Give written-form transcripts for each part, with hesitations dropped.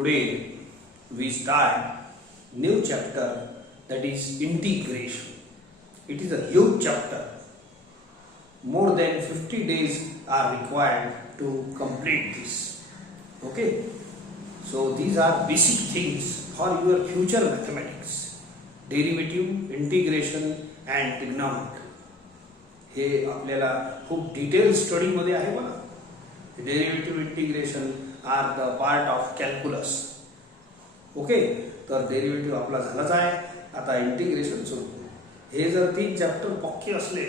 Today we start new chapter, that is integration. It is a huge chapter. More than 50 days are required to complete this. Okay. So these are basic things for your future mathematics. Derivative, integration and trigonometry. हे आपल्याला खूप detail study मध्ये आहे बघा. Derivative integration are the part of calculus. Okay, तर derivative आपला झालाच आहे. आता इंटिग्रेशन सुरू. हे जर 3 चॅप्टर पक्के असले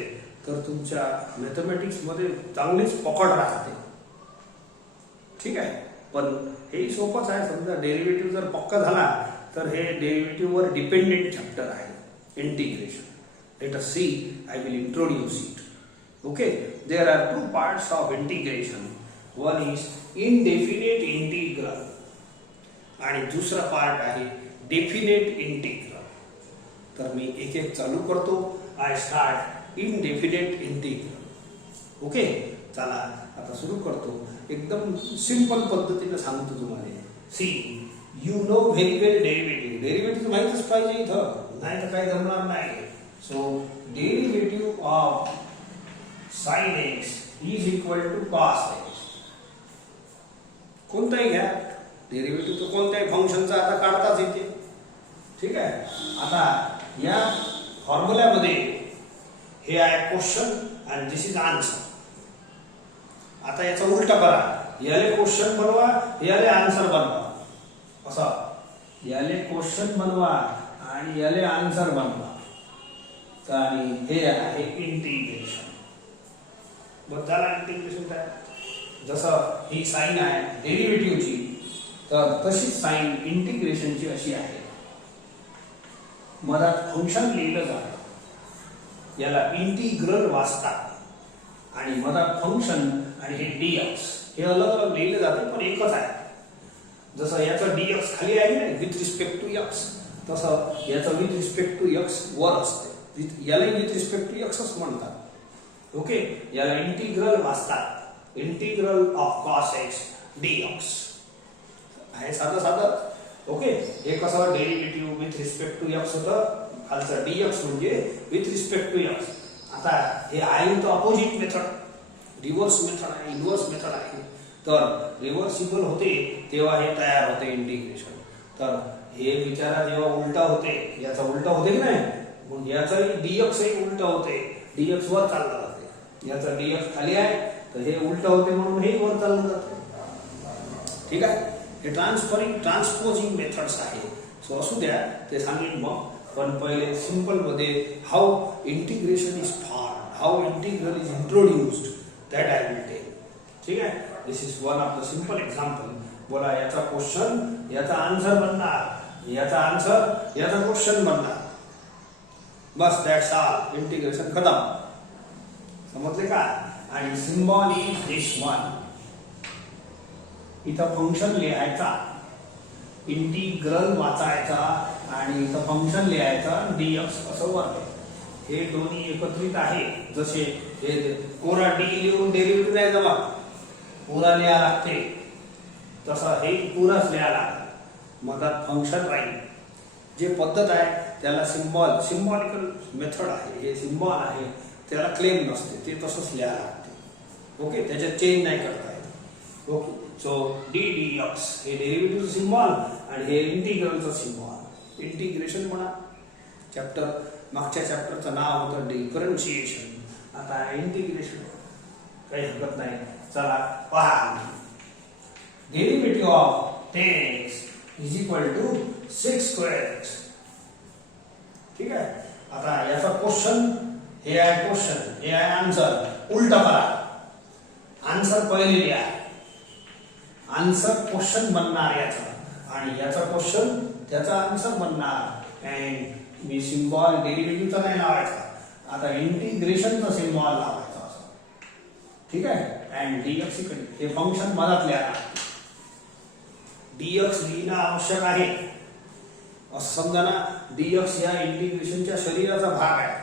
तर तुमच्या मॅथमॅटिक्स मध्ये चांगलीच पकड राहते. ठीक आहे, पण हे सोपंच आहे. समजा डेरिव्हेटिव्ह जर पक्का झाला तर हे डेरिव्हेटिव्ह वर डिपेंडेंट चॅप्टर आहे integration. Let us see, I will introduce it. Okay, there are 2 parts of integration. One is indefinite integral आणि दुसरा पार्ट आहे definite integral. तर मी एक एक चालू करतो. I start indefinite integral. Okay, चला आता सुरू करतो. एकदम सिंपल पद्धतीने सांगतो तुम्हाला. See, you know very well derivative. Derivative माहितच पाहिजे इथं, नाही तर काही जमणार नाही. So derivative of sin x is equal to cos x. कोणताही घ्या, डेरिव्हेटिव्ह तो कोणत्याही फंक्शनचा आता काढताच येते. ठीक आहे. आता या फॉर्म्युल्यामध्ये हे आहे क्वेश्चन आणि दिस इज आन्सर. आता याचा उलटा करा. याले क्वेश्चन बनवा, याले आन्सर बनवा. असं याले क्वेश्चन बनवा आणि याले आन्सर बनवा. आणि हे आहे इंटिग्रेशन. बद्दल इंटिग्रेशन काय, जसं ही साइन आहे डेरिव्हेटिव्हची, तर तशीच साइन इंटिग्रेशनची अशी आहे. मधात फंक्शन लिहिलं जातं, याला इंटिग्रल वाचतात. आणि मधात फंक्शन आणि हे dx हे अलग अलग लिहिले जाते पण एकच आहे. जसं याचं dx खाली आहे ना विथ रिस्पेक्ट टू x, तसं याचं विथ रिस्पेक्ट टू x वर असते. याला विथ रिस्पेक्ट टू एक्सच म्हणतात. ओके, याला इंटिग्रल वाचतात. Integral of cos x dx आहे साधं साधं. ओके, हे कसं derivative with respect to x होतं, खालचं डीएक्स म्हणजे विथ रिस्पेक्ट टू एक्स. आता हे आहे तर अपोजिट मेथड, रिव्हर्स मेथड आहे, इन्व्हर्स मेथड आहे. तर रिव्हर्सिबल होते तेव्हा हे तयार होते इंटिग्रेशन. तर हे विचारा जेव्हा उलटा होते, याचा उलटा होते की नाही, मग याचाही dx ही उलट होते. dx वर चालला जाते. याचा dx खाली आहे तर हे उलट होते म्हणून हे वर चाललं जाते. ठीक आहे, हे ट्रान्सपोजिंग मेथड्स आहे. सो असू द्या, ते सांगेन मग. पण पहिले सिंपल मध्ये how integration is formed, how integral is introduced, that I will tell. ठीक आहे, this is one of the simple example. बोला, याचा क्वेश्चन याचा आन्सर बनणार, याचा आन्सर याचा क्वेश्चन बनणार. बस, दॅट्स ऑल. इंटिग्रेशन खतम. समजले का? आणि सिम्बॉल इज दिस वन. इथं फंक्शन लिहायचा, इंटिग्रल वाचायचा आणि इथं फंक्शन लिहायचा dx असं वर. हे दोन्ही एकत्रित आहे. जसे हे कोरा डी लिहून डेरिव्हेटिव्ह नाही जमा, पुरा लिहा लागते, तसं हे पुराच लिहा लागते. मधात फंक्शन राहील. जे पद्धत आहे त्याला सिम्बॉलिकल मेथड आहे. हे सिम्बॉल आहे, त्याला क्लेम नसते, ते तसंच लिहायला लागते. ओके, त्याच्यात चेंज नाही करता येत. ओके, सो dx हे डेरिव्हेटिव्ह सिम्बॉल आणि हे इंटिग्रलचं सिम्बॉल. इंटिग्रेशन म्हणा. चॅप्टर मागच्या चॅप्टरचं नाव होतं डिफरन्शिएशन. आता इंटिग्रेशन काही हरकत नाही. चला पहा. Derivative of 10x is equal to 6 square x. ठीक आहे. आता याचा क्वेश्चन, हे आहे क्वेश्चन, हे आहे आन्सर. उलटा करा. आन्सर पहिले लिहा. आन्सर क्वेश्चन बनणार याचा आणि याचा क्वेश्चन त्याचा आन्सर बनणार. अँड मी सिम्बॉल डेरिव्हेटिव्हचा नाही लावायचा, आता इंटिग्रेशनचा सिम्बॉल लावायचा असं. ठीक आहे. अँड dx इकडे हे फंक्शन मधात लिहा. dx लिहिणं आवश्यक आहे. असं समजा ना, dx या इंटिग्रेशनच्या शरीराचा भाग आहे,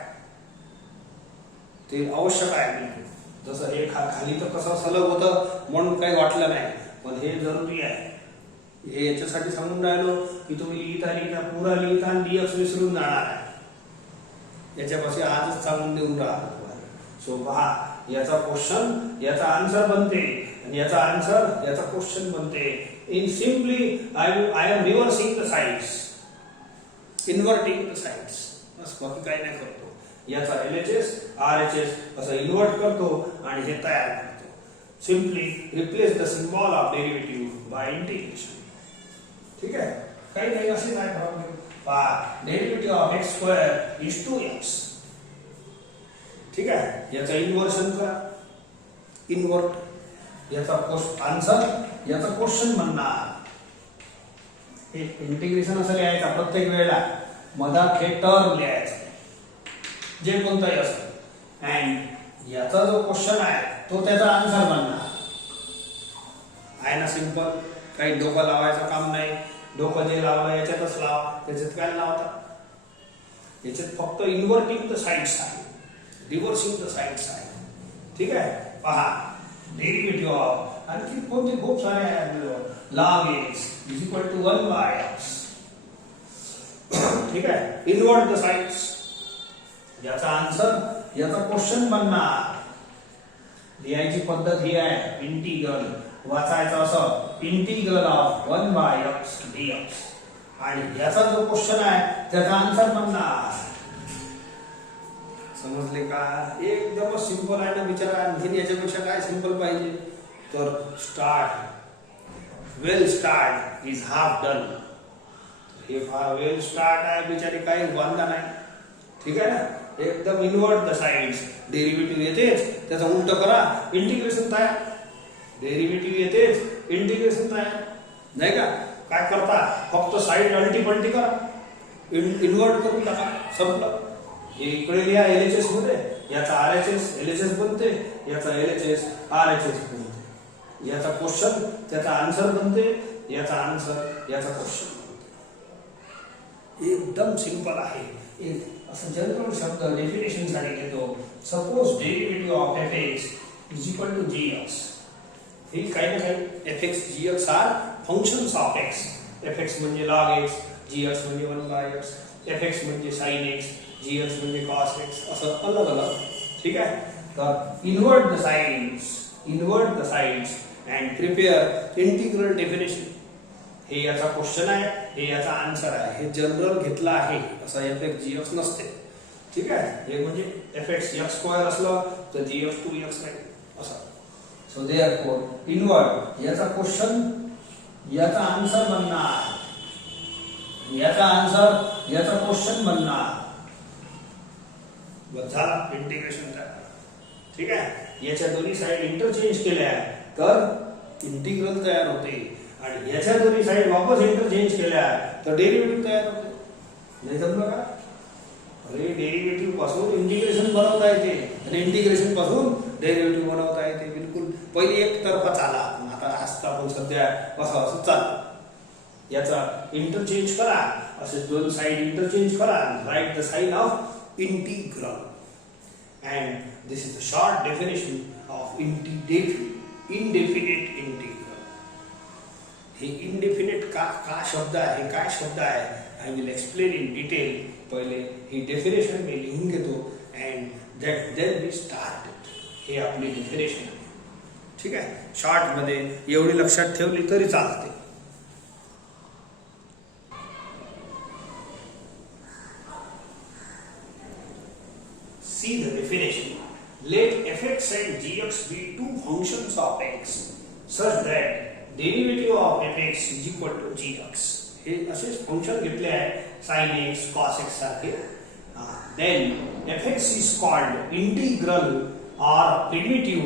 ते आवश्यक आहे. जसं हे खाली तर कसं सलग होतं म्हणून काही वाटलं नाही, पण हे जरुरी आहे. हे याच्यासाठी सांगून राहिलो की तुम्ही लिहिता पुरा लिहिता आणि dx विसरून जाणार आहे, याच्यापाशी आजच सांगून देऊन राहिलो तुम्हाला. सो पहा, याचा क्वेश्चन याचा आन्सर बनते आणि याचा आन्सर याचा क्वेश्चन बनते. In simply I am reversing the sides, inverting the sides, बस बाकी काही नाही करतो. याचा LHS RHS असं इन्व्हर्ट करतो आणि हे तयार करतो. Simply replace the symbol of derivative by integration. ठीक आहे, काही नाही असे नाही प्रॉब्लेम. पहा, derivative of x² is 2x. ठीक आहे, याचा इन्व्हर्शन करा, इन्व्हर्ट याचा आन्सर याचा क्वेश्चन बनणार. हे इंटिग्रेशन असं लिहायचं प्रत्येक वेळेला, मधात हे टर्म लिहायचं जे कोणताही असतं, अँड याचा जो क्वेश्चन आहे तो त्याचा आन्सर बनणार. आहे ना सिंपल, काही डोकं लावायचं काम नाही. डोकं जे लावलं याच्यातच लावा, त्याच्यात काय लावता, याच्यात फक्त इन्व्हर्टिंग द साइड्स आहे, रिव्हर्सिंग द साइड्स आहे. ठीक आहे, पहा डेरिव्हेटिव्ह ऑफ आणखी कोणते खूप सारे आहेत. log x is equal to 1/x. ठीक आहे, इन्व्हर्ट द साइड्स, याचा आन्सर याचा क्वेश्चन बनणार. लिहायची पद्धत ही आहे इंटिग्रल, वाचायचं असं इंटिग्रल ऑफ 1/x dx, आणि याचा जो क्वेश्चन आहे त्याचा आन्सर बनणार. समजले का? एकदमच सिंपल आहे ना बिचारा. आणखी याच्यापेक्षा काय सिंपल पाहिजे? तर start well start is half done. हे फार वेल स्टार्ट आहे बिचारी, काही वांधा नाही. ठीक आहे ना, एकदम इन्व्हर्ट द साइड्स. डेरिव्हेटिव्ह येतेच, त्याचा उलट करा, इंटिग्रेशन तयार. डेरिव्हेटिव्ह येतेच, इंटिग्रेशन तयार. नाही का? काय करता, फक्त साइड अल्टी पलटी करा, इन्व्हर्ट करून टाका, संपलं. हे इकडे लिहा LHS मध्ये, याचा RHS LHS बनते, याचा LHS RHS बनते. याचा क्वेश्चन त्याचा आन्सर बनते, याचा आन्सर याचा क्वेश्चन बनते. एकदम सिंपल आहे. असं जनरल शब्द डेफिनेशन साठी घेतो. Suppose derivative of fx is equal to gx. हे काय ना काय fx gx are functions of x. fx म्हणजे log x, gx म्हणजे 1/x, fx म्हणजे sin x, gx म्हणजे cos x, असं अलग अलग. ठीक आहे, तर invert the sides and prepare integral definition. हे याचा क्वेश्चन आहे, हे याचा आन्सर आहे. हे जनरल घेतला आहे, असा fx gx नसते. ठीक आहे, हे म्हणजे fx x² असलं तर gx 2x नाही असं. सो देयरफॉर इन्व्हर्ट याचा क्वेश्चन याचा आन्सर बनणार, याचा आन्सर याचा क्वेश्चन बनणार. बस झाला इंटिग्रेशन तयार. ठीक आहे, याच्या दोन्ही साइड इंटरचेंज केल्या तर इंटिग्रल तयार होते, आणि याच्या दोन्ही साइड वापस इंटरचेंज केल्या तर डेरिव्हेटिव्ह तयार होते. नाही जमलं का? अरे डेरिव्हेटिव्ह पासून इंटिग्रेशन बनवता येते आणि इंटिग्रेशन पासून डेरिव्हेटिव्ह बनवता येते. बिलकुल पहिली एक तर्फा चाला, आता असता आपण सध्या असं चाललं. याचा इंटरचेंज करा, असे दोन साइड इंटरचेंज करा, write the sign of integral. And this is the short definition of indefinite integral. हे इंडेफिनिट का शब्द आहे, काय शब्द आहे, I will explain in detail. पहिले ही डेफिनेशन मी लिहून घेतो अँड देन वी स्टार्ट. हे आपली डेफिनेशन आहे. ठीक आहे, शॉर्ट मध्ये एवढी लक्षात ठेवली तरी चालते. See the definition. Let fx and gx be two functions of x such that derivative of fx is equal to gx. हे असेच फंक्शन घेतले आहे sin x cos x सारखे. Then fx is called integral or primitive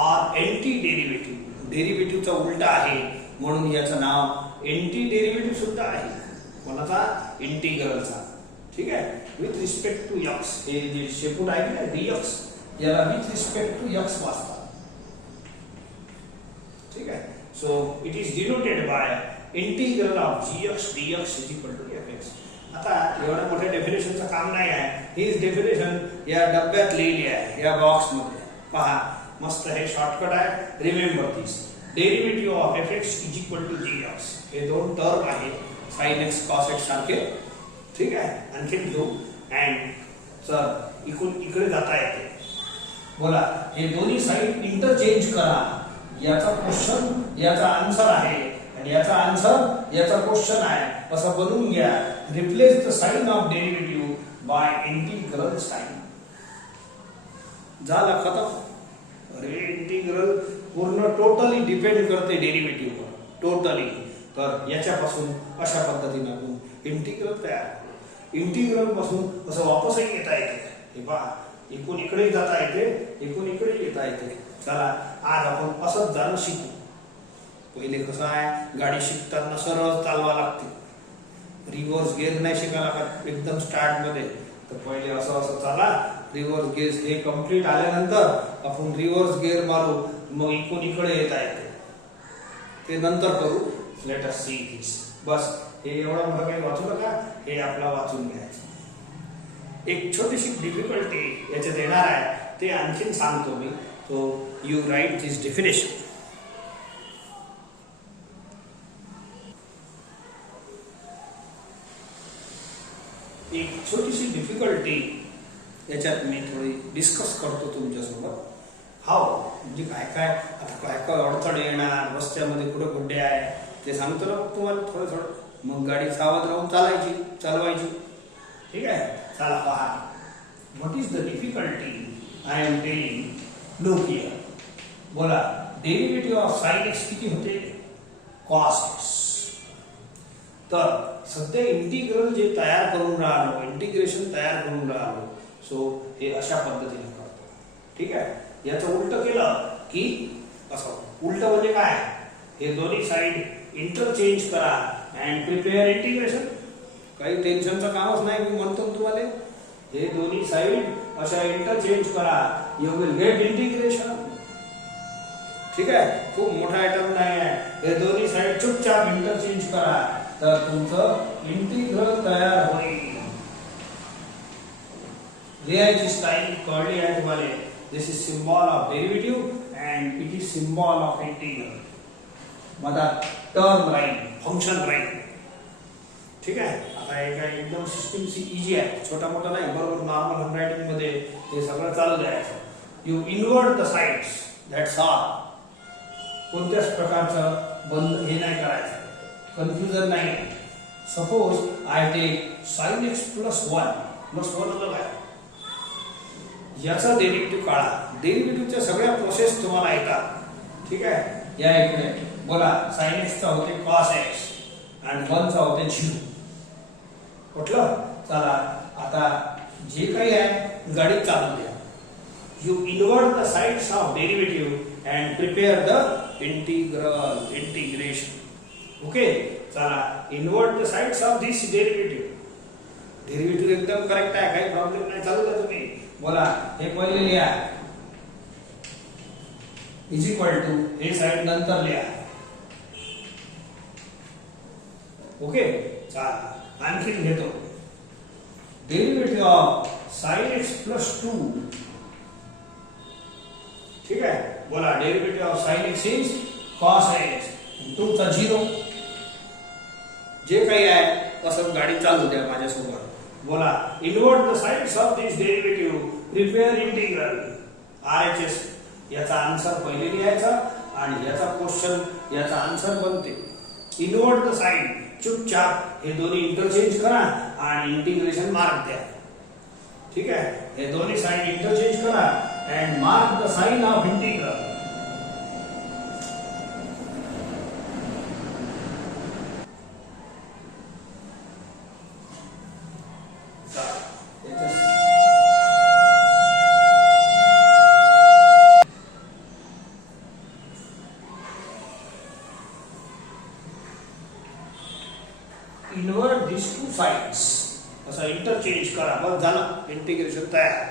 or anti-derivative. Derivative चा उलटा आहे म्हणून याचं नाव एंटी डेरिव्हेटिव्ह सुद्धा आहे. कोणाचा? इंटिग्रलचा. ठीक आहे, विथ रिस्पेक्ट टू x. हे जे शेपूट आहे ना dx, याला विथ रिस्पेक्ट टू x वाचतात. ठीक आहे, so it is denoted by integral of gx dx is equal to fx. आता एवढ्या मोठ्या डेफिनेशनचं काम नाही आहे. हीच डेफिनेशन या डब्यात लिहिली आहे, या बॉक्स मध्ये. पहा, मस्त हे शॉर्टकट आहे. Remember this. Derivative of fx is equal to gx. हे दोन टर्म आहे sin x cos x सारखे. ठीक आहे, आणखीन घेऊ. अँड सर इकडे जाता येते. बोला, हे दोन्ही साइड इंटरचेंज करा. याचा क्वेश्चन याचा आन्सर आहे आणि याचा आन्सर याचा क्वेश्चन आहे असं बनवून घ्या. Replace the sign of derivative by integral sign. झाला खतम. अरे इंटिग्रल पूर्ण टोटली डिपेंड करते डेरिव्हेटिव्हवर, टोटली. तर याच्यापासून अशा पद्धतीने आपण इंटिग्रल तयार. इंटिग्रल पासून असं वापसही येता येते. हे पहा, इकडून इकडे जाता येते, इकडून इकडे येता येते. चला, आज आपण असंच जाणं शिकू. पहिले कसं आहे, गाडी शिकताना सरळ चालवा लागते. रिव्हर्स गिअर नाही शिकायला लागत एकदम स्टार्ट मध्ये. तर पहिले असं असं चाला. रिव्हर्स गिअर हे कम्प्लीट आल्यानंतर आपण रिव्हर्स गिअर मारू, मग इकडून इकडे येता येते. ते नंतर करू. Let us see this. बस हे एवढं मोठं काही वाचू नका, हे आपला वाचून घ्यायचं. एक छोटीशी डिफिकल्टी याच्यात येणार आहे, ते आणखीन सांगतो मी. So you write this definition. एक छोटीशी डिफिकल्टी याच्यात मी थोडी डिस्कस करतो तुमच्यासोबत. हाव म्हणजे काय काय आता काय काय अडचण येणार, रस्त्यामध्ये कुठे गुड्डे आहे ते सांगतो ना तुम्हाला थोडं थोडं. मग गाडी सावध राहून चालवायची. ठीक आहे, चला पहा. What is the difficulty I am telling. Look here. बोला, डेरिव्हेटिव्ह ऑफ साइन एक्स किती होते? Cos x. तर सध्या इंटिग्रल जे तयार करून राहिलो, इंटिग्रेशन तयार करून राहिलो. सो हे अशा पद्धतीने करतो. ठीक आहे, याचं उलट केलं की असं. उलट म्हणजे काय? हे दोन्ही साइड इंटरचेंज करा अँड प्रिपेअर इंटिग्रेशन. काही टेन्शनचं कामच नाही, मी म्हणतो तुम्हाला. हे दोन्ही साइड अशा इंटरचेंज करा, यू विल गेट इंटिग्रेशन. ठीक आहे, खूप मोठा आयटम नाही आहे. हे दोन्ही साइड चुपचाप इंटरचेंज करा, तर तुमचं इंटिग्रल तयार होईल. लिहायची स्टाईल कळली आहे तुम्हाला. This is symbol of derivative and it is symbol of integral. माझा टर्म राहील, फंक्शन राहील. ठीक आहे, आता हे काय एकदम सिस्टीम इजी आहे, छोटा मोठा नाही. बरोबर नॉर्मल हँडरायटिंग मध्ये हे सगळं चालू द्यायचं. You invert the sides, that's all. कोणत्याच प्रकारचं बंद हे नाही करायचं, कन्फ्युजन नाही. Suppose I take sine x plus 1 अलग आहे. याचा डेरिव्हेटिव्ह काढा. डेरिव्हेटिव्हच्या सगळ्या प्रोसेस तुम्हाला येतात. ठीक आहे, या इकडे बोला. साइन एक्स चा होते कॉस एक्स आणि 1 चा होते 0. म्हटलं, चला आता जे काही आहे गाडी चालू द्या. You invert the sides of derivative and prepare the integration. Okay, चला invert the sides of this derivative. Derivative एकदम करेक्ट आहे, काही प्रॉब्लेम नाही. चालू द्या तुम्ही. बोला, हे पहिले लिहा इज इक्वल टू, हे साइड नंतर लिहा. ओके, चला आणखीन घेतो. Derivative of sine x plus 2. ठीक आहे, बोला. Derivative of sine x is cos x. 2 चा 0. जे काही आहे असं गाडी चालू द्या माझ्यासोबत. बोला, invert the sides of this derivative, prepare integral. RHS याचा आन्सर पहिले लिहायचा आणि याचा क्वेश्चन याचा आन्सर बनते. इन्व्हर्ट द साइड, चुपचाप हे दोन्ही इंटरचेंज करा आणि इंटिग्रेशन मार्क द्या. ठीक आहे, हे दोन्ही साइड इंटरचेंज करा and mark the sign of integral. Invert this two sides. असं इंटरचेंज करा. बस झालं, इंटिग्रेशन तयार.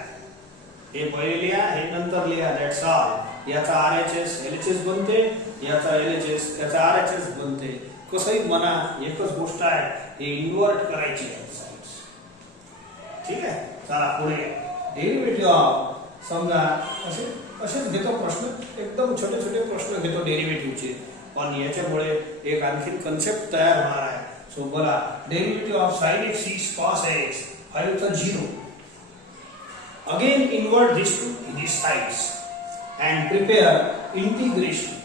हे पहिले लिहा, हे नंतर लिहा. That's all. याचा RHS LHS बनते, याचा LHS याचा RHS बनते. कसंही म्हणा, एकच गोष्ट आहे, हे इन्व्हर्ट करायची आहे साइड्स. ठीक आहे, चला पुढे. डेरिव्हेटिव्ह ऑफ समजा असे असेच घेतो प्रश्न, एकदम छोटे छोटे प्रश्न घेतो डेरिव्हेटिव्हचे. पण याच्यामुळे एक आणखी कन्सेप्ट तयार होणार आहे. सो बोला derivative of sin x is cos x 5 चा 0. Again invert these sides and prepare integration.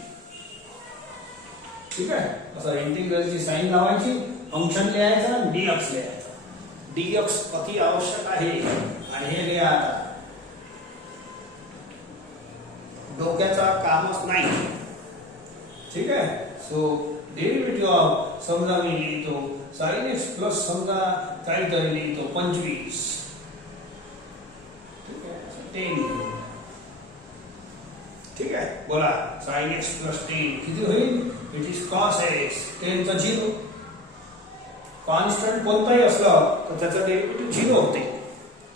ठीक आहे, असं इंटिग्रलची साइन लावायची, फंक्शन लिहायचा, dx लिहायचा. dx अति आवश्यक आहे आणि हे लिहा आता. डोक्याचा कामच नाही. ठीक आहे. सो डेरिव्हेटिव्ह ऑफ समजा मी लिहितो sin x प्लस समजा काहीतरी लिहितो 25. ठीक आहे, 10. ठीक आहे, बोला sin x प्लस 10 किती होईल? इट इज cos x 10 चा 0. कॉन्स्टंट कोणताही असलं तर त्याचा डेरिव्हेटिव्ह 0 होते.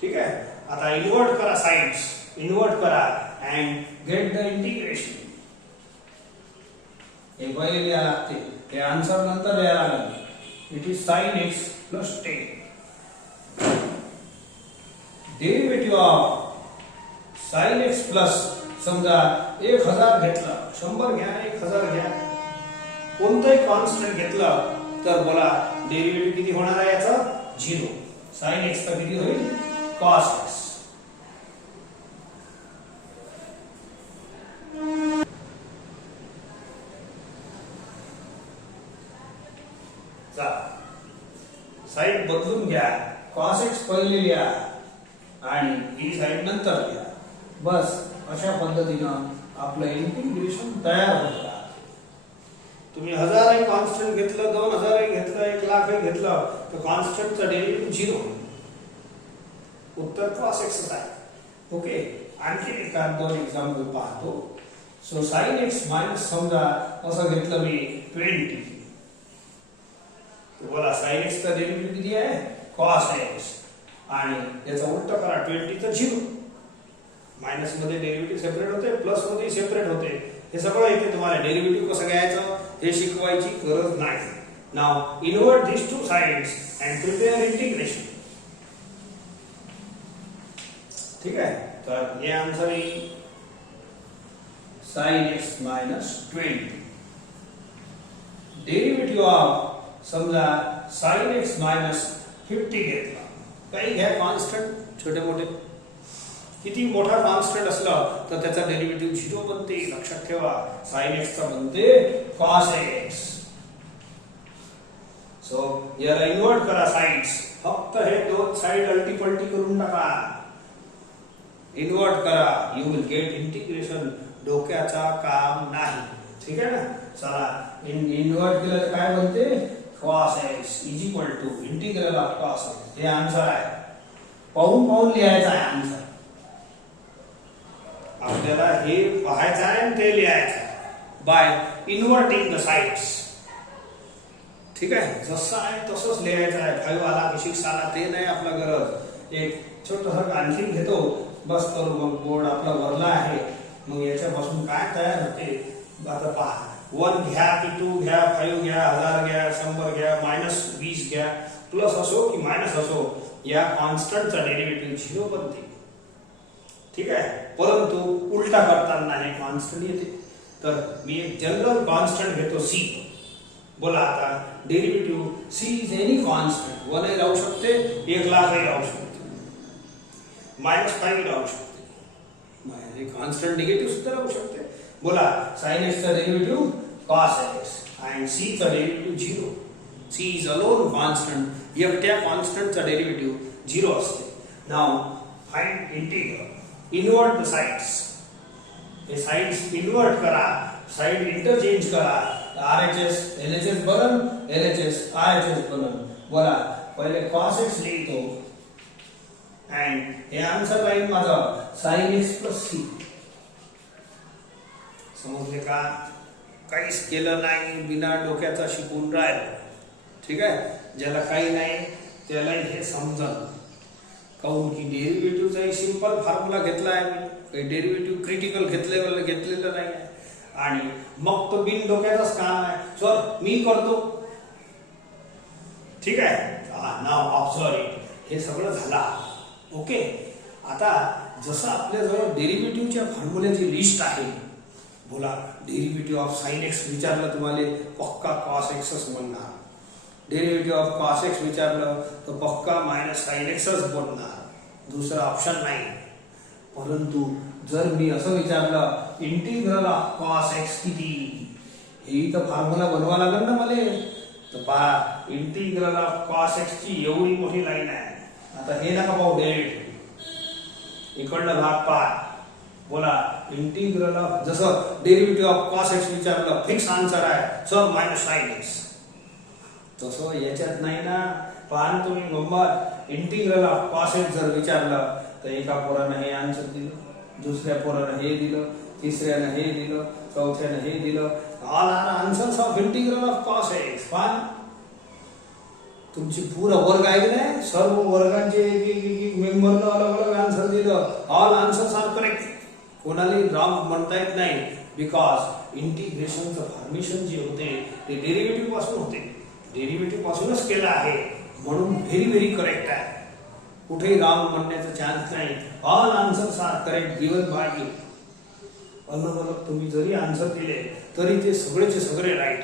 ठीक आहे, आता इन्व्हर्ट करा साइड्स, इन्व्हर्ट करा अँड गेट द इंटिग्रेशन. हे पहिले लिहा लागते, हे आन्सर नंतर लिहायला लागेल. It is sin x plus 10. Derivative of sin x plus समजा 1000 घेतला, 100 घ्या, 1000 घ्या, कोणताही कॉन्स्टंट घेतलं तर बोला डेरिव्हेटिव्ह किती होणार आहे याचा? 0. sin x चा किती होईल? cos x. साइड बदलून घ्या, cos x पहिले लिहा आणि ही साइड नंतर लिहा. बस अशा पद्धतीनं आपलं इंटिग्रेशन तयार होतं. तुम्ही 1000 कॉन्स्टंट घेतलं, 2000 घेतलं, 1 लाख घेतलं तर कॉन्स्टंटचा डेरिव्हेटिव्ह 0 होईल. उत्तर cos x आहे. ओके, आणखी एक 2 एक्झाम्पल पाहतो. सो sin x मायनस समजा असं घेतलं मी 20. बोला sin x चा डेरिव्हेटिव्ह किती आहे? cos x. आणि याचा उलट करा, 20 चा 0. मायनस मध्ये डेरिव्हेटिव्ह सेपरेट होते, प्लस मध्ये सेपरेट होते. हे सगळं येते तुम्हाला. डेरिव्हेटिव्ह कसं घ्यायचं हे शिकवायची गरज नाही. Now invert these two sides and prepare integration. ठीक आहे, तर हे आन्सर येईल sin x minus 20. Derivative of समजा sin x minus 50 घेतला, काही घ्या कॉन्स्टंट छोटे मोठे. किती मोठा कॉन्स्टंट असलं तर त्याचा डेरिव्हेटिव्ह 0 बनते. लक्षात ठेवा, sin x चा बनते cos x. सो याला इन्व्हर्ट करा साइड्स, फक्त हे दोन साइड अल्टी पलटी करून टाका, इन्व्हर्ट करा, यू विल गेट इंटिग्रेशन. डोक्याचा काम नाही. ठीक आहे ना. चला इन्व्हर्ट केलं तर काय बनते? cos x is equal to integral of cos x. हे आन्सर आहे. पाहून लिहायचं आहे आन्सर. आपल्याला हे पाहायचं आहे आणि ते लिहायचं आहे बाय इन्व्हर्टिंग द साइड्स. ठीक आहे, जसं आहे तसंच लिहायचं आहे. 5 आला की 6 आला ते नाही आपला गरज. एक छोटंसं आणखी घेतो, बस करू. मग बोर्ड आपला भरला आहे. मग याच्यापासून काय तयार होते आता पहा. 1 घ्या की 2 घ्या, 5 घ्या, 1000 घ्या, 100 घ्या, -20 घ्या, प्लस असो की मायनस असो, या कॉन्स्टंटचा डेरिव्हेटिव्ह 0 बनते. ठीक आहे, परंतु उलटा करताना हे कॉन्स्टंट येते. तर मी एक जनरल कॉन्स्टंट घेतो c. बोला आता derivative c is any constant. 1 राहू शकते, 1 लाख राहू शकते, -5 राहू शकते, म्हणजे कॉन्स्टंट निगेटिव्ह सुद्धा राहू शकते. बोला sin x चा डेरिव्हेटिव्ह cos x आणि c चा derivative 0. c is alone constant. एकट्या कॉन्स्टंटचा डेरिव्हेटिव्ह 0 असते. Now find integral. Invert the sides. हे साइड्स इन्वर्ट करा, साइड इंटरचेंज करा. RHS LHS बनन, LHS RHS बनन. बोला पहिले cos x लिहितो अँड हे आन्सर लाईन माझा sin x plus c. समजले का? काहीच केलं नाही, बिना डोक्याचा शिकून राहिलं. ठीक आहे, ज्याला काही नाही त्याला हे समजलं. काऊन की डेरिव्हेटिव्हचा एक सिंपल फॉर्म्युला घेतला आहे मी, काही डेरिव्हेटिव्ह क्रिटिकल घेतलेलं नाही आहे. आणि मग तो बिन डोक्याचाच काम आहे. सर मी करतो. ठीक आहे, नाव ऑब्झर्व इट. हे सगळं झालं. ओके, आता जसं आपल्याजवळ डेरिव्हेटिव्हच्या फॉर्म्युल्याची लिस्ट आहे, बोला डेरिव्हेटिव्ह ऑफ साइन एक्स विचारलं तुम्हाला पक्का कॉस एक्सच बनणार, डेरिव्हेटिव्ह ऑफ कॉस एक्स विचारलं तर पक्का मायनस साइन एक्सच बनणार, दुसरा ऑप्शन नाही. परंतु जर मी असं विचारलं इंटिग्रल ऑफ कॉस एक्स किती, ही तर फॉर्म्युला बनवा लागेल ना मला. तर पहा इंटिग्रल ऑफ कॉस एक्स ची एवढी मोठी लाईन आहे. आता हे नका पाहू, डेरिव्हेटिव्ह इकडलं भाग पहा. बोला इंटिग्रल ऑफ, जसं डेरिव्हेटिव्ह ऑफ कॉस एक्स विचारलं फिक्स आन्सर आहे सर मायनस साइन एक्स, तसं याच्यात नाही ना. पहा ना तुम्ही गंमत, इंटिग्रल ऑफ कॉस एक्स जर विचारलं तर एका पोरानं हे आन्सर दिलं, दुसऱ्या पोरानं हे दिलं, तिसऱ्यानं हे दिलं, चौथ्यानं हे दिलं. All are answers of integral of cos x. पहा तुमची पूर्ण वर्ग आहे की नाही, सर्व वर्गांचे एक मेंबरनं अलग अलग आन्सर दिलं. ऑल आन्सर्स आर करेक्ट, कोणालाही रॉंग म्हणता येत नाही. बिकॉज इंटिग्रेशनचं फॉर्मेशन जे होते ते डेरिव्हेटिव्ह पासून होते, डेरिव्हेटिव्ह पासूनच केलं आहे, म्हणून व्हेरी व्हेरी करेक्ट आहे. कुठेही रॉंग म्हणण्याचा चान्स नाही. All answers are correct given by you. अलग अलग तुम्ही जरी आन्सर दिले तरी ते सगळेचे सगळे राईट.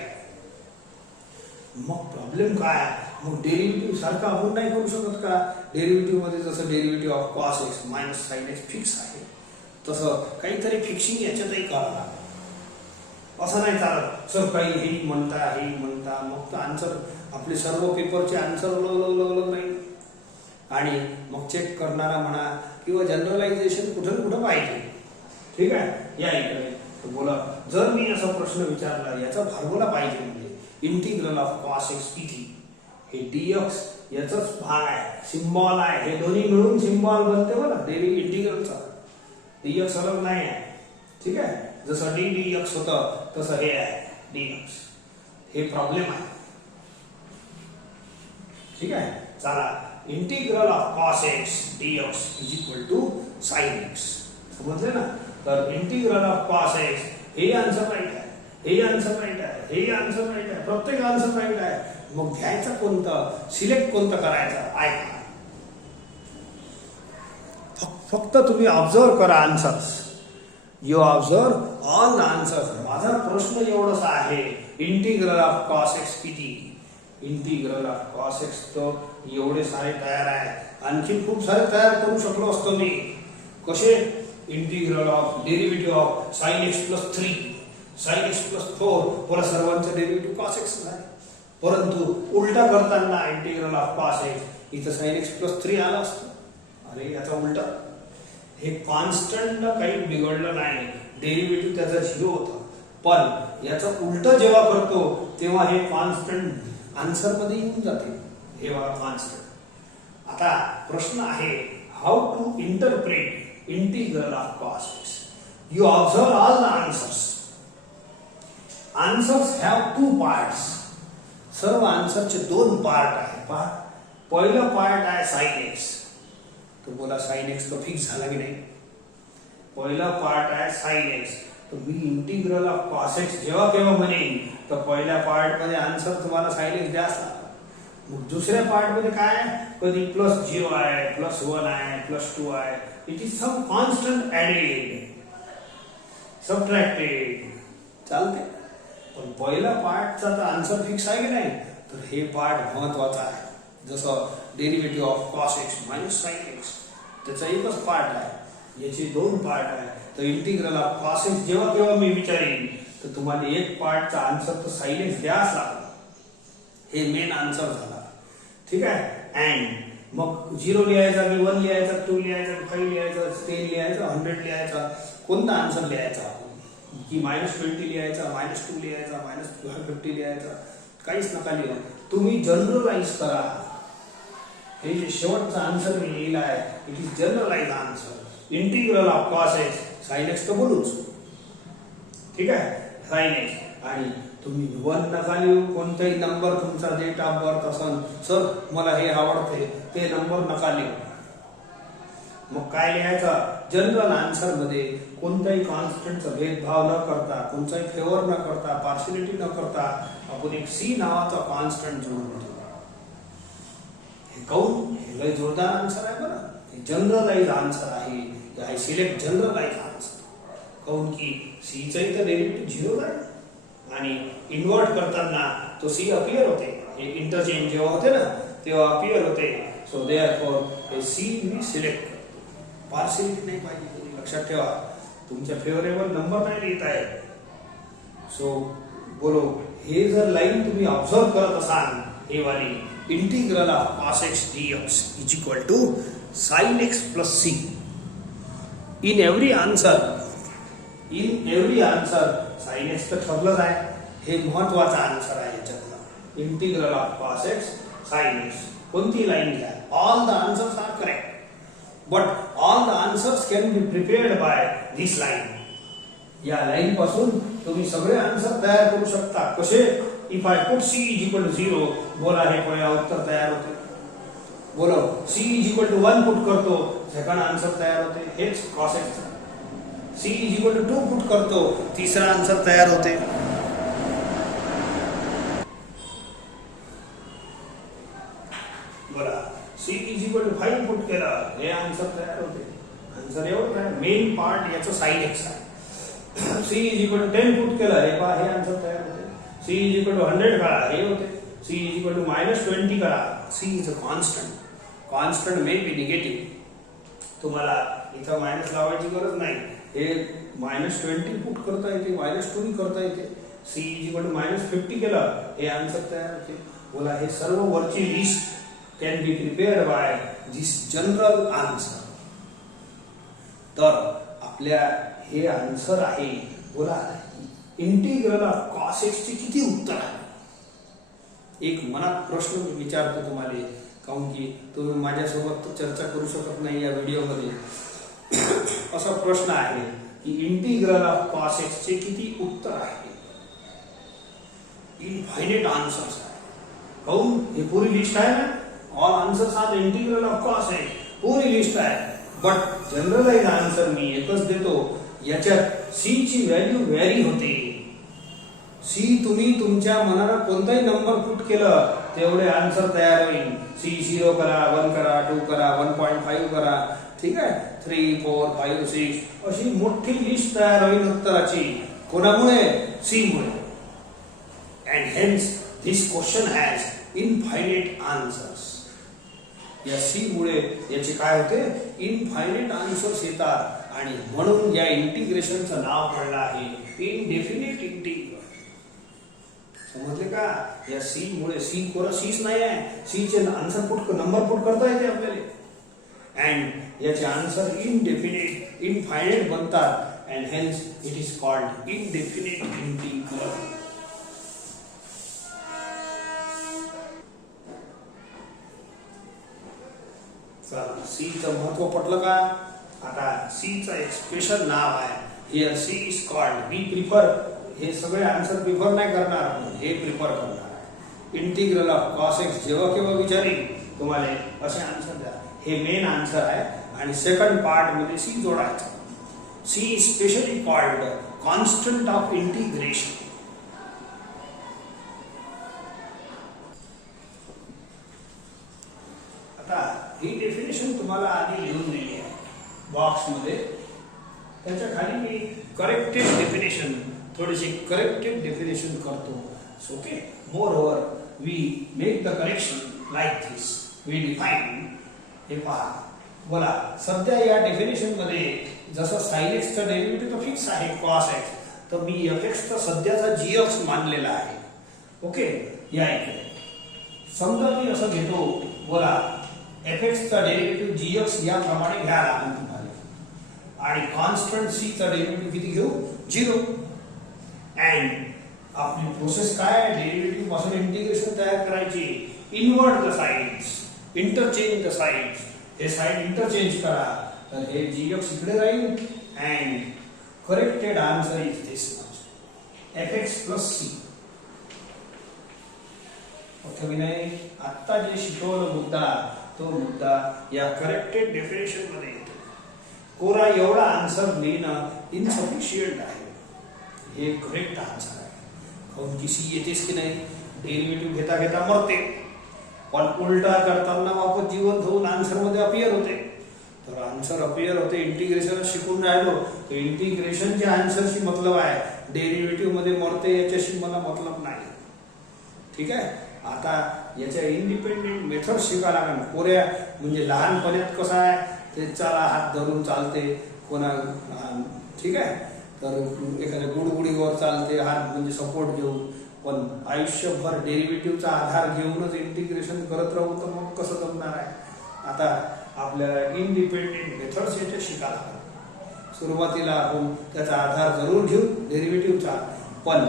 मग प्रॉब्लेम काय, मग डेरिव्हेटिव्ह सारखं आपण नाही करू शकत का. डेरिव्हेटिव्ह मध्ये जसं derivative of cos x minus sine x fix आहे, तसं काहीतरी फिक्सिंग याच्यातही करावं लागेल. असं नाही चालत सर काही हे म्हणता मग तर आन्सर आपले सर्व पेपरचे आन्सर नाही. आणि मग चेक करणारा म्हणा किंवा जनरलायझेशन कुठं कुठं पाहिजे. ठीक आहे, या इकडे बोला जर मी असा प्रश्न विचारला याचा फॉर्म्युला पाहिजे म्हणजे इंटिग्रल ऑफ कॉस एक्स किती, हे डीएक्स याचाच भाग आहे, सिम्बॉल आहे, हे दोन्ही मिळून सिम्बॉल बनते बघा इंटिग्रलचा. डीएक्स अलग नाही आहे. ठीक आहे, जसं डी डीएक्स होतं तसं हे आहे डीएक्स. हे प्रॉब्लेम आहे. ठीक आहे, चला integral of cos x dx is equal to sine x. समजले ना. तर इंटिग्रल ऑफ कॉस एक्स हे आन्सर राईट आहे, हे आन्सर राईट आहे, हे आन्सर राईट आहे, प्रत्येक आन्सर राईट आहे. मग घ्यायचं कोणतं, सिलेक्ट कोणतं करायचं ऐका. फक्त तुम्ही ऑब्झर्व करा answers. You observe all answers. माझा प्रश्न एवढाच आहे इंटिग्रल ऑफ कॉस एक्स किती. इंटिग्रल ऑफ कॉस एक्स तर एवढे सारे तयार आहे, आणखी खूप सारे तयार करू शकलो असतो मी. कसे, integral of derivative of sine x plus 3, sign x plus 4, बोला सर्वांचं डेरिव्हेटिव्ह कॉस एक्स आहे. परंतु उलटा करताना इंटिग्रल ऑफ कॉस एक्स इथं साइन एक्स प्लस 3 आला असतं. अरे याचा उलटा, हे कॉन्स्टंट काही बिघडलं नाही, डेरिव्हेटिव्ह त्याचा 0 होता. पण याचा उलट जेव्हा करतो तेव्हा हे कॉन्स्टंट आन्सर मध्ये येऊन जाते. हे बघा कॉन्स्टंट. आता प्रश्न आहे how to interpret integral of cos x. You observe all the answers. Answers have 2 parts. सर्व आन्सरचे 2 पार्ट आहे. पहा, पहिलं पार्ट आहे साइन एक्स. तो बोला साइन एक्स तो फिक्स झाला की नाही. पहिला पार्ट आहे साइन एक्स. तर मी इंटिग्रल ऑफ कॉस एक्स जेव्हा केव्हा म्हणेन तर पहिल्या पार्ट मध्ये आन्सर तुम्हाला साइन एक्स द्यास. मग दुसऱ्या पार्ट मध्ये काय, कधी प्लस 0 आहे, प्लस 1 आहे, प्लस 2 आहे. It is some constant added, subtracted, चालते. पण पहिला पार्टचा तर आन्सर फिक्स आहे की नाही. तर हे पार्ट महत्वाचा आहे. जसं derivative of cos x minus sine x त्याचा एकच पार्ट आहे, याचे 2 पार्ट आहे. तर इंटिग्रल ऑफ कॉस एक्स जेव्हा केव्हा मी विचारेन तर तुम्हाला एक पार्टचा आन्सर तर साइन एक्स द्यास लागला. हे मेन आन्सर झाला. ठीक आहे. अँड मग 0 लिहायचा की 1 लिहायचा, 2 लिहायचा, 5 लिहायचा, 10 लिहायचा, 100 लिहायचा, कोणता आन्सर लिहायचा की -20 लिहायचा, -2 लिहायचा, -50 लिहायचा, काहीच नका लिहा. तुम्ही जनरलाइज करा. हे जे शेवटचा आन्सर मी लिहिला आहे it is generalize answer. Integral of cos x sine x तर बोलूच. ठीक आहे, साइन एक्स. आणि तुम्ही 1 नका लिहू. कोणताही नंबर तुमचा डेट ऑफ बर्थ असेल, सर मला हे आवडते, ते नंबर नका लिहू. मग काय लिहायचं, जनरल आन्सर मध्ये कोणताही कॉन्स्टंटचा भेदभाव न करता, कोणताही फेवर न करता, पार्शियलिटी न करता आपण एक सी नावाचा कॉन्स्टंट जोडून देतो. हे काऊन, हे लय जोरदार आन्सर आहे बरं. हे जनरलाइज आन्सर आहे. I select generalise answer. काऊन की सी चा इथं डेरिव्हेटिव्ह 0 आहे आणि इन्व्हर्ट करताना तो सी अपियर होते. हे इंटरचेंज जेव्हा होते ना तेव्हा अपियर होते. सो देअरफॉर हे सी मी सिलेक्ट करतो. पार्शियलिटी नाही पाहिजे. तुम्ही लक्षात ठेवा तुमच्या फेवरेबल नंबर नाही लिहित आहे. सो बोलो हे जर लाईन तुम्ही ऑब्झर्व करत असाल हे वाली integral of cos x dx is equal to sin x plus c. In every answer sin x तर ठरलंच आहे. हे महत्वाचा आन्सर आहे याच्यातला. Integral of cos x sin x कोणती लाईन घ्या. All the answers are correct but all the answers can be prepared by this line. या line पासून तुम्ही सगळे आन्सर तयार करू शकता. कसे? If I put c is equal to 0 बोला हे पहिला उत्तर तयार होते. बोलो c is equal to 1 put करतो सेकंड आन्सर तयार होते. हेच cos x. c is equal to 2 put करतो तिसरा आन्सर तयार होते. बोला c is equal to 5 put केला हे आन्सर तयार होते. आन्सर एवढं आहे. मेन पार्ट याचं sin x आहे. c is equal to 10 put केला हे पहा हे आन्सर तयार होते. c इज इक्वल टू 100 करा हे होते. c इज इक्वल टू -20 करा. c is a constant. Constant may be negative. तुम्हाला इथं मायनस लावायची गरज नाही. हे -20 पुट करता येते -2 करता येते. c इज इक्वल टू -50 केलं हे आन्सर तयार होते. बोला हे सर्व वरची list can be prepared by this general answer. तर आपल्या हे आन्सर आहे. बोला इंटिग्रल ऑफ cos x चे किती उत्तर आहे. एक मनात प्रश्न विचारतो तुम्हाला काऊन की तुम्ही माझ्यासोबत चर्चा करू शकत नाही या व्हिडिओमध्ये. असा प्रश्न आहे की इंटिग्रल ऑफ cos x चे किती उत्तर आहे. इनफायनाइट आन्सर्स आहे. काऊन हे पूरी लिस्ट आहे ना. All answers are integral of cos x पूरी लिस्ट आहे. बट जनरलाइज आन्सर मी एकच देतो. याच्यात c ची व्हॅल्यू व्हॅरी होते. c तुम्ही तुमच्या मनाला कोणताही नंबर पुट केलं तेवढे आन्सर तयार होईल. c 0 करा 1 करा 2 करा 1.5 करा ठीक आहे 3 4 5 6 अशी मोठी लिस्ट तयार होईल उत्तराची. कोणामुळे? c मुळे. And hence this question has infinite answers. या c मुळे याचे काय होते इनफायनाइट आन्सर्स येतात. आणि म्हणून या इंटिग्रेशनचं नाव पडलं आहे इनडेफिनिट इंटिग्रल. समजले का? या c मुळे c कोरा cच नाही आहे. c चे आन्सर पुट नंबर पुट करता येते आपल्याला अँड याचे आन्सर इनडेफिनिट इनफायनाइट बनतात and hence it is called indefinite integral. c चं महत्व पटलं का? आता c चं एक स्पेशल नाव आहे. Here c is called we prefer. हे सगळे आन्सर प्रिफर नाही करणार हे प्रिफर करणार आहे. इंटिग्रल ऑफ cos x जेव्हा केव्हा विचारेल तुम्हाला असे आन्सर द्या. हे मेन आन्सर आहे आणि सेकंड पार्ट मध्ये c जोडायचा. c is specially called constant of integration. आता ही डेफिनेशन तुम्हाला आधी लिहून दिली आहे बॉक्स मध्ये. त्याच्या खाली मी करेक्टेड डेफिनेशन थोडीशी करेक्टेड डेफिनेशन करतो. Okay. Moreover we make the correction like this. We define. हे पहा बोला सध्या या डेफिनेशन मध्ये जसं sin x चा डेरिव्हेटिव्ह फिक्स आहे cos x तर मी fx चा सध्याचा gx मानलेला आहे. ओके. या इकडे समजा मी असं घेतो बोला fx चा डेरिव्हेटिव्ह gx या प्रमाणे घ्या लागेल तुम्हाला आणि कॉन्स्टंट c चा डेरिव्हेटिव्ह किती घेऊ 0. अँड आपली प्रोसेस काय आहे डेरिव्हेटिव्ह पासून इंटिग्रेशन तयार करायची. Invert the sides interchange the sides. हे साइड इंटरचेंज करा तर हे gx इकडे राहील and corrected answer is this fx plus c. Vinay आता जे शिकवलं मुद्दा तो मुद्दा या करेक्टेड डेफिनेशन मध्ये येतो. कोरा एवढा आन्सर लिहिणं इनसफिशियंट आहे. हे करेक्ट आन्सर आहे. काऊन की सी येतेच की नाही. डेरिव्हेटिव्ह घेता घेता मरते पण उलटा करताना वापस जिवंत होऊन आन्सर मध्ये अपियर होते. तर आन्सर अपियर होते. इंटिग्रेशन शिकून राहिलो तर इंटिग्रेशनच्या आन्सरशी मतलब आहे, डेरिव्हेटिव्ह मध्ये मरते याच्याशी मला मतलब नाही. ठीक आहे. आता याच्या इंडिपेंडेंट मेथड शिकायला लागेल. कोऱ्या म्हणजे लहानपणात कसं आहे ते चला हात धरून चालते कोणा, ठीक आहे, तर एखाद्या गुडगुडीवर चालते हात म्हणजे सपोर्ट घेऊन, पण आयुष्यभर डेरिव्हेटिव्हचा आधार घेऊनच इंटिग्रेशन करत राहू तर मग कसं जमणार आहे. आता आपल्याला इंडिपेंडेंट मेथड्स याचे शिकायला लागतात. सुरुवातीला आपण त्याचा आधार जरूर घेऊ डेरिव्हेटिव्हचा, पण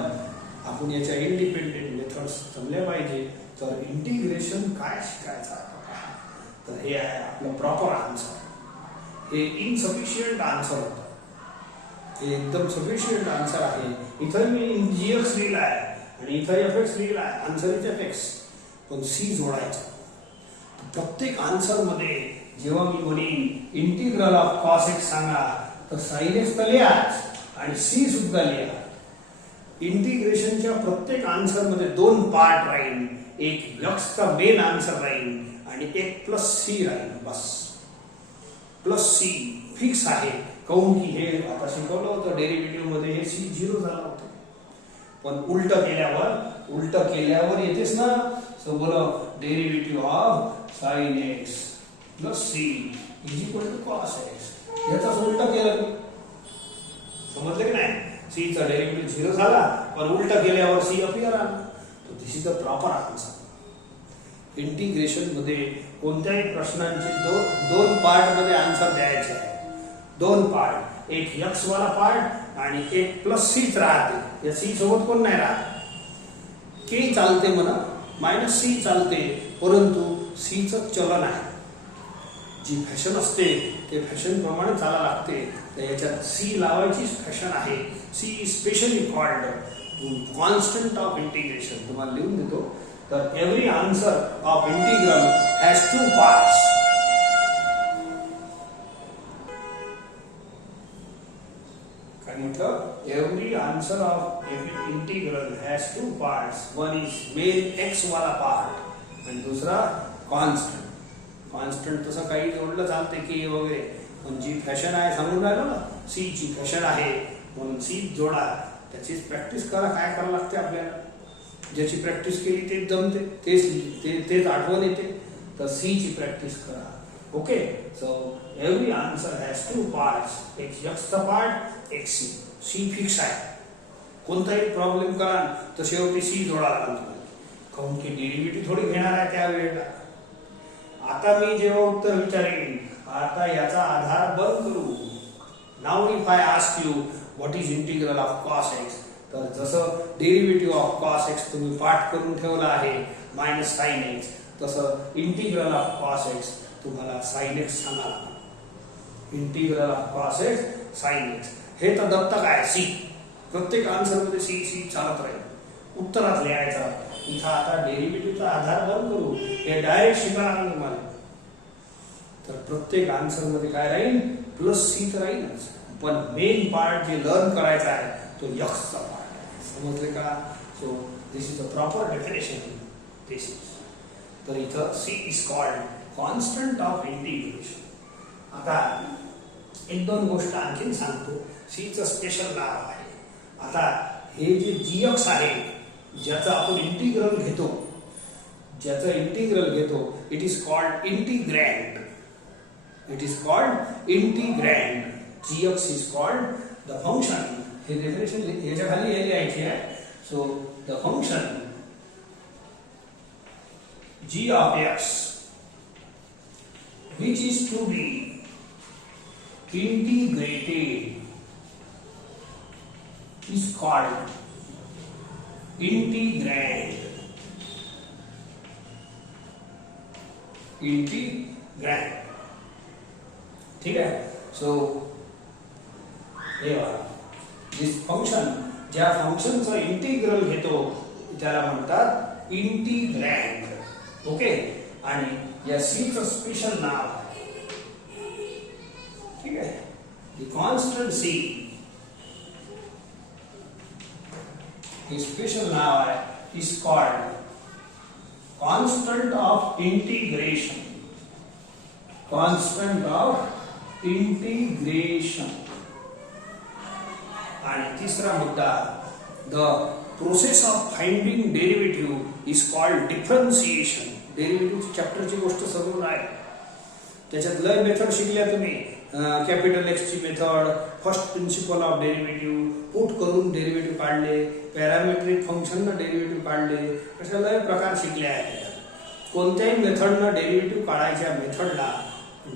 आपण याच्या इंडिपेंडेंट मेथड्स जमल्या पाहिजे. तर इंटिग्रेशन काय शिकायचं तर हे आहे आपलं प्रॉपर आन्सर. हे इनसफिशियंट आन्सर होतं, हे एकदम सफिशियंट आन्सर आहे. इथं मी जीएक्स लिहिला आहे आणि इथं एफएक्स लिहिला आहे, आन्सर इज एफएक्स, पण सी जोडायचं. प्रत्येक आन्सर मध्ये जेव्हा मी म्हणेन इंटिग्रल ऑफ कॉस एक्स सांगा तर साइन एक्स तर लिहाच आणि सी सुद्धा लिहा. इंटिग्रेशनच्या प्रत्येक आन्सर मध्ये दोन पार्ट राहील, एक एक्सचा मेन आन्सर राहील आणि एक प्लस सी राहील. बस प्लस सी फिक्स आहे, काऊन की हे आता शिकवलं होतं डेरिव्हेटिव्ह मध्ये हे सी 0 झाला होता, पण उलट केल्यावर येतेच ना. सो बोला derivative of sine x plus c is equal to cos x. याचाच उलट केलं, समजलं की नाही. सी चा डेरिव्हेटिव्ह 0 झाला पण उलट केल्यावर सी अपियर आला. This is the proper answer. Integration मध्ये कोणत्याही प्रश्नांचे दोन पार्ट मध्ये आन्सर द्यायचे आहे. दोन पार्ट, एक एक्स वाला पार्ट आणि एक प्लस सीच राहते. या सी सोबत कोण नाही राहत. के चालते म्हणा, मायनस सी चालते, परंतु सीचं चलन आहे. जी फॅशन असते ते फॅशन प्रमाणे चाला लागते. तर याच्यात सी लावायची फॅशन आहे. C is specially called constant of integration. तुम्हाला लिहून देतो. तर every answer of integral has 2 parts. काय म्हटलं? Every answer of integral has 2 parts. One is main x वाला पार्ट आणि दुसरा कॉन्स्टंट. कॉन्स्टंट तसं काही जोडलं चालते की वगैरे, पण जी फॅशन आहे सांगून राहिलो ना, सी ची फॅशन आहे म्हणून सी जोडा. त्याचीच प्रॅक्टिस करा. काय करावं लागते आपल्याला, ज्याची प्रॅक्टिस केली तेच जमते, तेच आठवण येते. तर सी ची प्रॅक्टिस करा. Okay. So every answer has 2 parts, एक एक्सचा पार्ट, एक सी. सी फिक्स आहे. कोणताही प्रॉब्लेम करा तर शेवटी सी जोडा लागेल तुम्हाला, काऊन की डेरिव्हेटिव्ह थोडी घेणार आहे त्या वेळेला. आता मी जेव्हा उत्तर विचारेन, आता याचा आधार बंद करू. Now if I ask you what is integral of cos x, तर जसं डेरिव्हेटिव्ह ऑफ कॉस एक्स तुम्ही पाठ करून ठेवला आहे मायनस साइन एक्स, तसं इंटिग्रल ऑफ कॉस एक्स तुम्हाला साइन एक्स सांगा. Integral of cos x sine x हे तर दत्तक आहे. सी प्रत्येक आन्सर मध्ये सी सी चालत राहील. उत्तरात लिहायचा. इथं आता डेरिव्हेटिव्हचा आधार बंद करू, हे डायरेक्ट शिकायला लागेल तुम्हाला. तर प्रत्येक आन्सर मध्ये काय राहील, प्लस सी तर राहीलच, पण मेन पार्ट जे लर्न करायचा आहे तो एक्सचा पार्ट आहे. समजले का? So this is the proper definition. This is, तर इथं c is called constant of integration. आता एक दोन गोष्ट आणखीन सांगतो. सी चं स्पेशल नाव आहे. आता हे जे जीएक्स आहे ज्याचा आपण इंटिग्रल घेतो, it is called integrand. gx is called the function. हे डेफिनेशन याच्या खाली हे लिहायचे आहे. So the function g of x which is to be integrated is called integrand. ठीक आहे. सो हे दिस फंक्शन, ज्या फंक्शनचं इंटिग्रल घेतो त्याला म्हणतात इंटिग्रँड. ओके. आणि या सी चं स्पेशल नाव आहे. ठीक आहे. द कॉन्स्टंट सी हे स्पेशल नाव आहे, is called constant of integration. Constant of integration. आणि तिसरा मुद्दा, the process of finding derivative is called differentiation. Derivative चॅप्टरची गोष्ट समजून आहे, त्याच्यात लय मेथड शिकल्या तुम्ही. कॅपिटल एक्स ची method, first principle of derivative, put करून डेरिव्हेटिव्ह काढले, पॅरामेट्रिक फंक्शननं डेरिव्हेटिव्ह काढले, अशा लय प्रकार शिकले आहेत. कोणत्याही मेथडनं डेरिव्हेटिव्ह काढायच्या मेथडला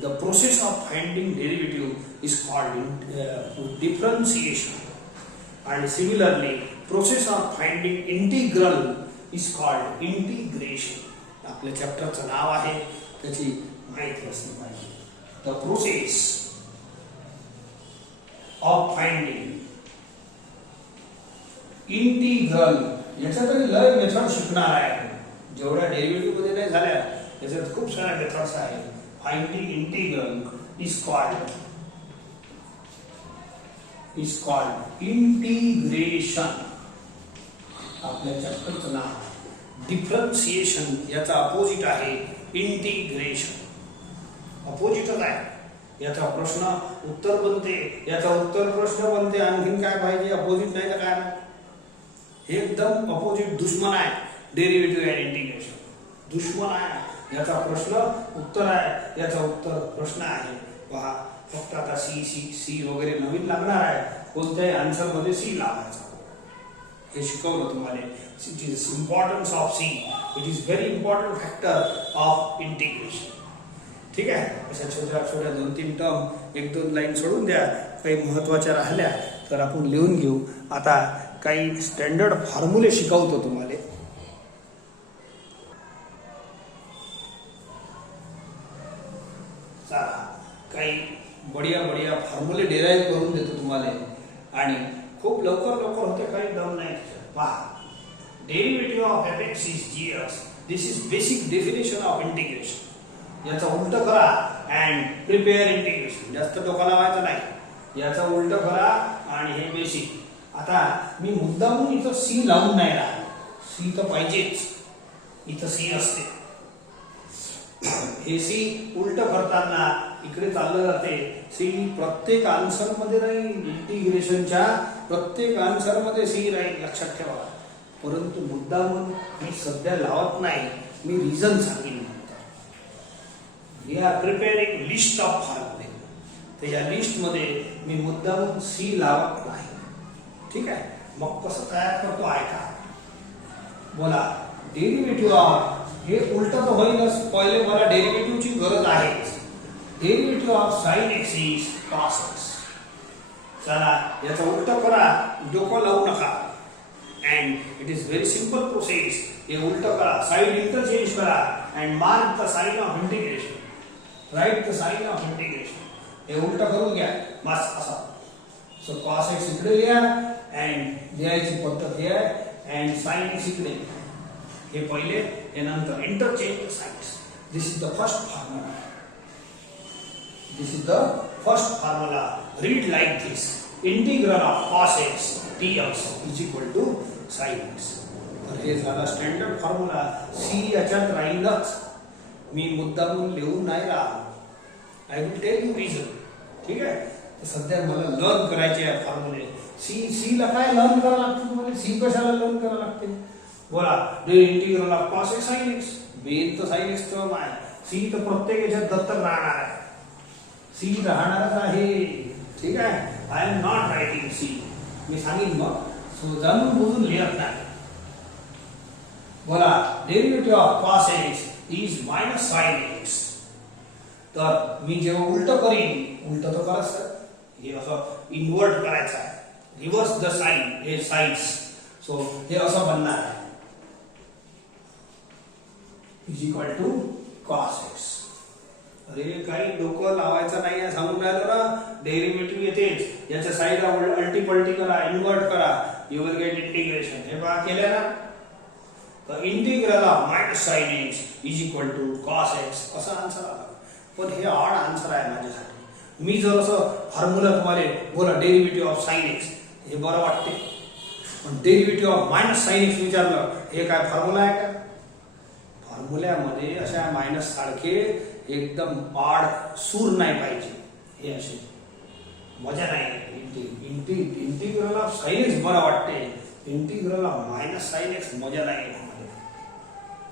the process of finding derivative is called differentiation. आणि similarly process of finding integral is called integration. आपल्या चॅप्टरचं नाव आहे, त्याची माहिती असली पाहिजे. The process of finding integral, याच्यातही लय मेथड शिकणार आहे. जेवढ्या डेरिव्हेटिव्ह मध्ये नाही झाल्या त्याच्यात खूप साऱ्या मेथड्स आहेत. Finding integral is called integration. आपल्या चॅप्टरचं नाव. डिफरन्सिएशन याचा अपोजिट आहे इंटिग्रेशन. अपोजिटच आहे. याचा प्रश्न उत्तर बनते, याचा उत्तर प्रश्न बनते. आणखीन काय पाहिजे? अपोजिट नाही तर काय नाही. एकदम अपोजिट, दुश्मन आहे डेरिव्हेटिव्ह अँड इंटिग्रेशन. दुश्मन आहे. याचा प्रश्न उत्तर आहे, याचा उत्तर प्रश्न आहे. पहा, फक्त आता सी सी सी वगैरे नवीन लागणार आहे. कोणत्याही आन्सर मध्ये सी लावायचा. हे शिकवलं तुम्हाला. It is importance of c. It is very important factor of integration. ठीक आहे. अशा छोट्या छोट्या 2-3 टर्म 1-2 लाईन सोडून द्या. काही महत्वाच्या राहिल्या तर आपण लिहून घेऊ. आता काही स्टँडर्ड फॉर्म्युले शिकवतो तुम्हाला. काही बढिया बढिया फॉर्म्युले डेराईव्ह करून देतो तुम्हाला. आणि खूप लवकर होते, काही दम नाही. पहा, derivative of f(x) is gx. This is basic definition of integration. याचा उलट करा अँड प्रिपेअर इंटिग्रेशन. जास्त डोका लावायचं नाही. याचा उलट करा आणि हे बेसिक. आता मी मुद्दामून इथं सी लावून नाही राहिलो. सी तर पाहिजेच, इथं सी असते. हे सी उलट करताना इकडे चाललं जाते. सी प्रत्येक आन्सर मध्ये राहील. इंटिग्रेशनच्या प्रत्येक आन्सर मध्ये सी राहील, लक्षात ठेवा. परंतु मुद्दामून मी सध्या लावत नाही. मी रिझन सांगेन. We are preparing list of फॉर्म्युले. त्याच्या लिस्ट मध्ये मी मुद्दामून सी लावत नाही. ठीक आहे. मग कसं तयार करतो ऐका. बोला, डेरिव्हेटिव्ह ऑफ, हे उलट तर होईलच. पहिले मला डेरिव्हेटिव्हची गरज आहे. Derivative of sin x is cos x. चला, याचा उलट करा, डोकं लावू नका. And it is very simple process. हे उलट करा, साइड इंटरचेंज करा and mark the sign of integration. Write the sign of integration. हे उलट करून घ्या. बस असं. सो cos x इकडे लिहा अँड लिहायची पद्धत हे आहे. अँड sin x इकडे. हे पहिले, हे नंतर. Interchange the signs. This is the first formula. This is the first formula. Read like this. Integral of cos x dx is equal to sin x. तर हे झाला स्टँडर्ड फॉर्म्युला. सी याच्यात राहीलच. मी मुद्दामून लिहून नाही राहिलो. I will tell you reason. ठीक आहे. तर सध्या मला लर्न करायचे आहे फॉर्म्युले. सी ला काय लर्न करावं लागतं तुम्हाला? सी कशाला लर्न करावं लागते? बोला, integral of cos x sin x. बेन तर sin x टर्म आहे. सी तर प्रत्येक याच्यात दत्तक राहणार आहे. सी राहणारच आहे. ठीक आहे. I am not writing C. मी सांगेन मग. सो जाणून बुजून लिहत नाही. बोला, derivative of cos x is minus sin x. तर मी जेव्हा उलट करीन, उलट तर कराच, हे असं इन्व्हर्ट करायचं आहे. Reverse the sign. हे साइन्स. सो हे असं बनणार आहे. Is equal to cos x. अरे काही डोकं लावायचं नाही आहे, सांगून राहिलो ना. डेरिव्हेटिव्ह येतेच, याच्या साईडला अल्टीपल्टी करा, इन्व्हर्ट करा, यू विल गेट इंटिग्रेशन. हे पहा केलं ना. तर integral of minus sin x is equal to cos x. असा आन्सर आला. पण हे ऑड आन्सर आहे माझ्यासाठी. मी जर असं फॉर्म्युला तुम्हाला बोला, डेरिव्हेटिव्ह ऑफ sin x, हे बरं वाटते. पण derivative of minus sin x विचारलं, हे काय फॉर्म्युला आहे का? फॉर्म्युल्यामध्ये अशा मायनस सारखे एकदम ऑड सूर नाही पाहिजे. हे असे मजा नाही. इंटिग्रल ऑफ साइन एक्स बरं वाटते, integral of minus sine x मजा नाही.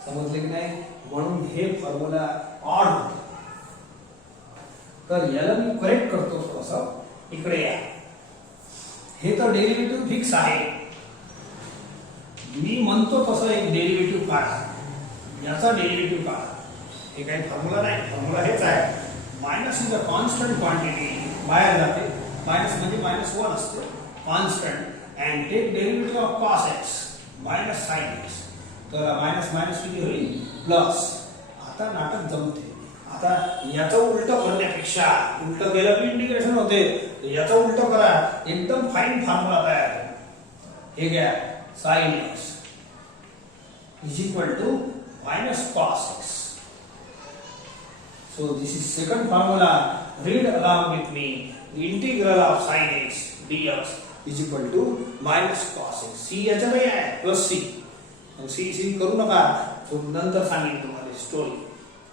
समजले की नाही? म्हणून हे फॉर्म्युला ऑड होते. तर याला मी करेक्ट करतो थोडंसं. इकडे या. हे तर डेरिव्हेटिव्ह फिक्स आहे. मी म्हणतो तसं एक डेरिव्हेटिव्ह काढा, याचा डेरिव्हेटिव्ह काढा. हे काही फॉर्म्युला नाही, फॉर्म्युला हेच आहे. Minus is a constant quantity, बाहेर जाते. मायनस म्हणजे -1 असते, constant. And take derivative of cos x minus sine x. तर मायनस मायनस किती होईल? प्लस. आता नाटक जमते. आता याचं उलट करण्यापेक्षा, उलट केलं की इंटिग्रेशन होते, याचं उलट करा. एकदम फाईन फॉर्म्युला तयार आहे. हे घ्या, sine x is equal to minus cos x. So this is second formula. Read along with me. The integral of sin x dx is equal to minus cos x. C याच्या नाही आहे, plus C. C करू नका, तो नंतर सांगेन तुम्हाला story.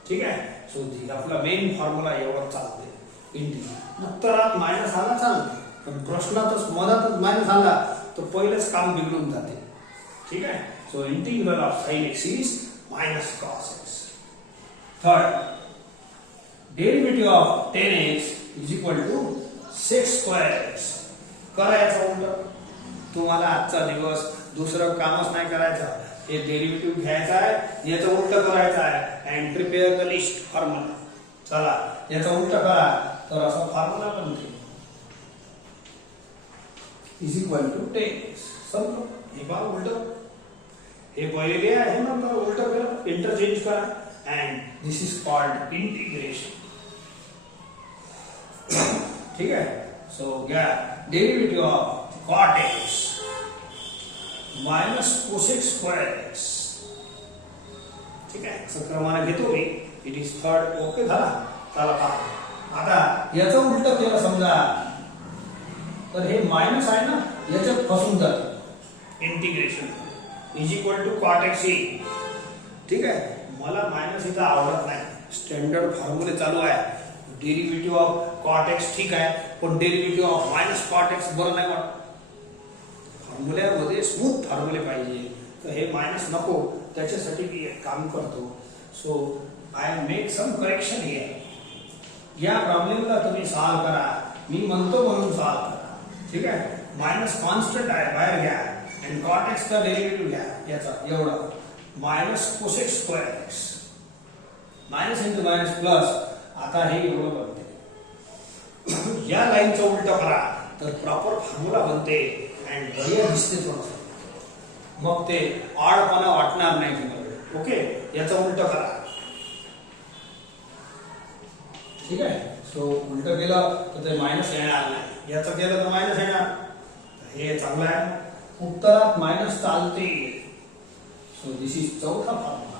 ठीक आहे. सो आपला मेन फॉर्म्युला एवढं चालते. इंटिग्रल उत्तरात मायनस आला चालते, पण प्रश्नातच मधातच मायनस आला तर पहिलेच काम बिघडून जाते. ठीक आहे. So integral of sin x is minus cos x. Third, derivative of 10x is equal to sec square x. करायचं उलट. तुम्हाला आजचा दिवस दुसरं कामच नाही करायचं. हे डेरिव्हेटिव्ह घ्यायचा आहे, याचं उलट करायचं आहे. And prepare the list formula. चला, याचं उलट करा. तर असा फॉर्म्युला बनते. Is equal to 10x. समजा हे पहा उलट. हे पहिले आहे, हे नंतर उलट करा, इंटरचेंज करा. And this is called integration. ठीक आहे. सो घ्या derivative of cot x minus cosec square x. ठीक आहे. असं क्रमाने घेतो मी. It is third. ओके झाला. चला पहा. आता याचं उलट केलं समजा, तर हे मायनस आहे ना, याच्यात फसून जातं. Integration is equal to cot x. ठीक आहे. मला मायनस इथं आवडत नाही. स्टँडर्ड फॉर्म्युले चालू आहे. डेरिव्हेटिव्ह ऑफ cot x ठीक आहे, पण derivative of minus cot x बरं नाही वाटत. फॉर्म्युल्यामध्ये स्मूथ फॉर्म्युले पाहिजे. तर हे मायनस नको, त्याच्यासाठी मी एक काम करतो. So I make some correction here. या प्रॉब्लेमला तुम्ही सॉल्व करा. मी म्हणतो म्हणून सॉल्व करा. ठीक आहे. मायनस कॉन्स्टंट आहे, बाहेर घ्या. आणि cot x चा डेरिव्हेटिव्ह घ्या. याचा एवढं minus cosec square x. Minus into minus plus. आता हे एवढं बनते. या लाईनचं उलट करा तर प्रॉपर फॉर्म्युला बनते. अँड बढिया दिसते थोडंसं. मग ते ऑडपणा वाटणार नाही तुम्हाला. ओके. याचं उलट करा. ठीक आहे. सो उलट केलं तर ते मायनस येणार नाही, याचं केलं तर मायनस येणार. हे चांगलं आहे. उत्तरात मायनस चालते. सो दिस इज चौथा formula.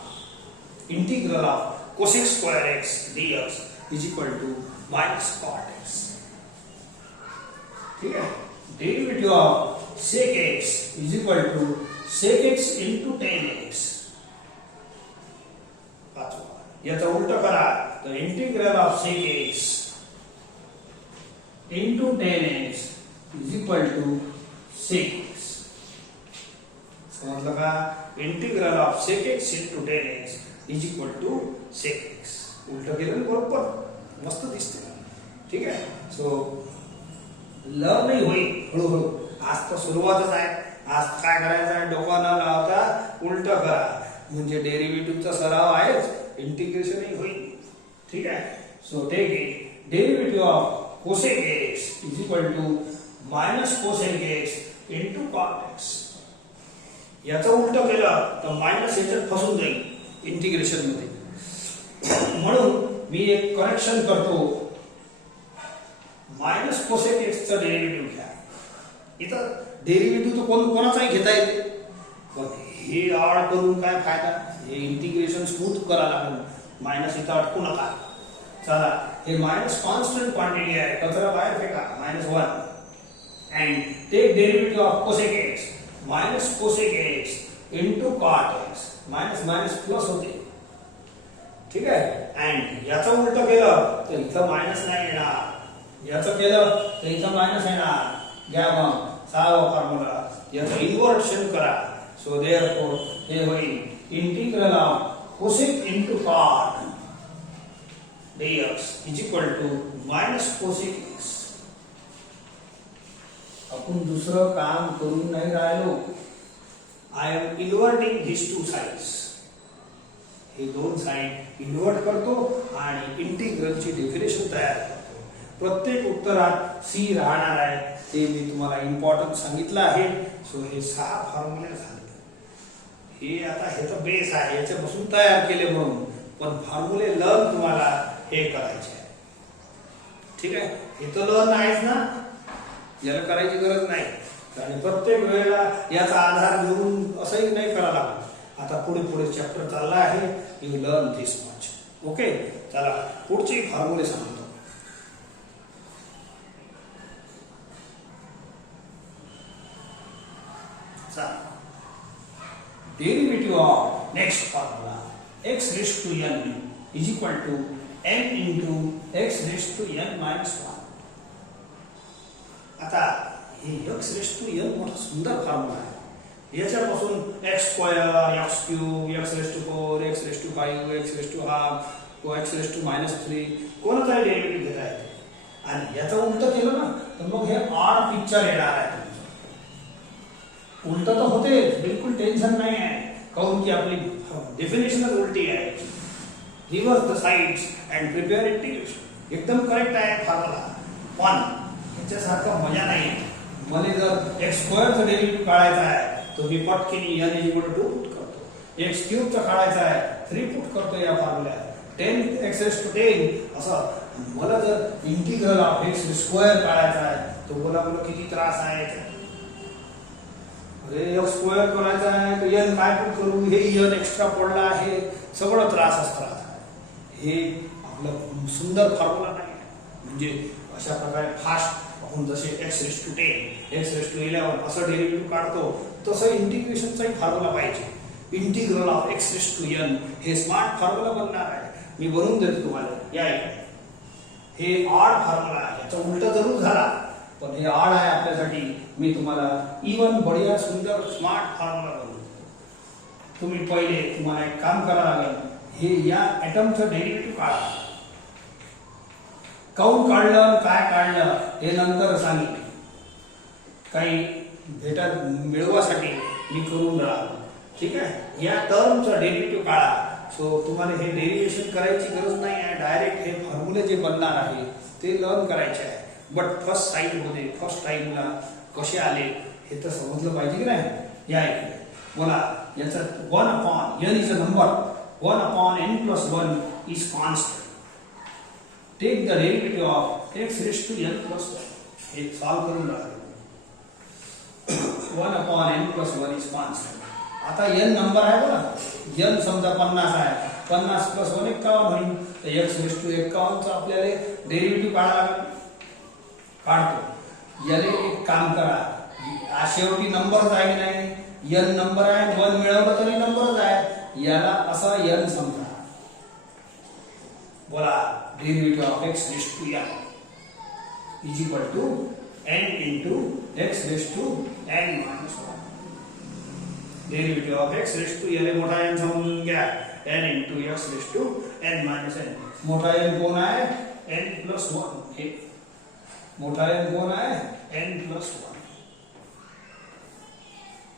Integral of cosec square x dx is equal to minus cot x. ठीक है. Derivative of sec x is equal to sec x into 10x. याचा उलट करा तर integral of sec x into 10x is equal to sec x. समजलं का? Integral of sec x into 10x is equal to sec x. उलट केलं बरोबर मस्त दिसते. ठीक आहे. सो लर्न नाही होईल हळूहळू. आज तर सुरुवातच आहे. आज काय करायचं आहे, डोका न लावता उलट करा. म्हणजे डेरिव्हेटिव्हचा सराव आहेच, इंटिग्रेशनही होईल. ठीक आहे. So take it. Derivative of cosec x is equal to minus cosec x into cot x. याचं उलट केलं तर मायनस याच्यात फसून जाईल इंटिग्रेशन मध्ये. म्हणून मी एक करेक्शन करतो. मायनस cosec x चा डेरिव्हेटिव्ह घ्या. इथं डेरिव्हेटिव्ह तर कोणाचाही घेता येते, पण हे आड करून काय फायदा. हे इंटिग्रेशन स्मूथ करा लागेल. मायनस इथं अटकू नका. चला, हे मायनस कॉन्स्टंट क्वांटिटी आहे, कचरा बाहेर फेका. -1 and take derivative of cosec x minus cosec x into cot x. Minus minus plus होते. ठीक आहे. अँड याचं उलट केलं तर इथं मायनस नाही येणार, याचं केलं तर इथं मायनस येणार. घ्या मग 6वा फॉर्म्युला, याचं इन्व्हर्शन करा. सो देअरफॉर हे होईल integral of cosec into cot dx is equal to minus cosec x. आपण दुसरं काम करून नाही राहिलो. I am inverting this two sides. हे दोन साइड इन्व्हर्ट करतो आणि इंटिग्रलची डेफिनेशन तयार करतो. प्रत्येक उत्तरात सी राहणार आहे, ते मी तुम्हाला इम्पॉर्टंट सांगितलं आहे. सो हे 6 फॉर्म्युले झाले. हे आता ह्याचा बेस आहे, याच्यापासून तयार केले म्हणून, पण फॉर्म्युले लर्न तुम्हाला हे करायचे आहे. ठीक आहे, हे तर लर्न आहेच ना, याला करायची गरज नाही. आणि प्रत्येक वेळेला याचा आधार घेऊन असंही नाही करायला लागत. आता पुढे पुढे चॅप्टर चालला आहे, you learn this much. Okay, चला पुढचे फॉर्म्युले सांगतो. Derivative of next formula x raised to n is equal to n into x raised to n minus 1. आता हे x raised to n मोठा सुंदर फॉर्म्युला आहे. याच्यापासून x square, x cube, x raised to 4, x raised to 5, x raised to half, x raised to -3 कोणताही derivative घेता येते. आणि याचं उलट केलं ना तर मग हे ऑड पिक्चर येणार आहे. उलट तर होते, बिल्कुल टेन्शन नाही आहे, काऊन की आपली डेफिनेशनच उलटी आहे. Reverse the sides and prepare integration. एकदम करेक्ट आहे फॉर्म्युला, पण याच्यासारखं मजा नाही. मला जर एक्स स्क्वेअरचं डेरिव्हेटिव्ह काढायचा आहे तर मी पटकीने n इक्वल टू पुट करतो. एक्स क्यूबचं काढायचं आहे 3 पुट करतो या फॉर्म्युल्यात. 10x raised to 10 असं. मला जर इंटिग्रल ऑफ एक्स स्क्वेअर काढायचा आहे तर मला किती त्रास आहे. अरे एक्स स्क्वेअर करायचा आहे तर n काय पुट करू, हे n एक्स्ट्रा पडला आहे, सगळं त्रास असतात. हे आपलं सुंदर फॉर्म्युला नाही. म्हणजे अशा प्रकारे फास्ट आपण जसे x raised to 10, x raised to 11 असं डेरिव्हेटिव्ह काढतो, तसं इंटिग्रेशनचाही फॉर्म्युला पाहिजे. Integral of x raised to n हे स्मार्ट फॉर्म्युला बनणार आहे. मी बनवून देतो तुम्हाला. या हे ऑड फॉर्म्युला आहे, याचा उलटा जरूर झाला पण हे ऑड आहे आपल्यासाठी. मी तुम्हाला इवन बढिया सुंदर स्मार्ट फॉर्म्युला बनवतो. तुम्ही पहिले तुम्हाला एक काम करावं लागेल, हे या ॲटमचं डेरिव्हेटिव्ह काढा. काऊन काढलं, काय काढलं हे नंतर सांगितले. काही डेटा मिळवासाठी मी करून राहिलो. ठीक आहे, या टर्मचं डेरिव्हेटिव्ह काढा. सो तुम्हाला हे डेरिव्हेशन करायची गरज नाही आहे. डायरेक्ट हे फॉर्म्युले जे बनणार आहे ते लर्न करायचे आहे. बट फर्स्ट साईडमध्ये फर्स्ट टाइमला कसे आले हे तर समजलं पाहिजे की नाही. या इकडे बोला, याचा 1/n is a number, 1/n + 1 is constant. Take the derivative of x raised to n + 1. हे सॉल्व करून राहिलो. 1/n + 1 is constant. आता n नंबर आहे बघा, n समजा 50 आहे, 50 + 1 51 होईल. तर x raised to 51 चा आपल्याला डेरिव्हेटिव्ह काढायला लागेल. काढतो. याले एक काम करा, शेवटी नंबरच आहे की नाही, n नंबर आहे, 1 मिळवलं तरी नंबरच आहे. याला असा n समजा. बोला, derivative of x raised to n is equal to n into x raised to n minus 1. Derivative of x raised to n मोठा n समजून घ्या, n into x raised to n minus n. मोठा n कोण आहे, n + 1. हे मोठा n कोण आहे, n + 1.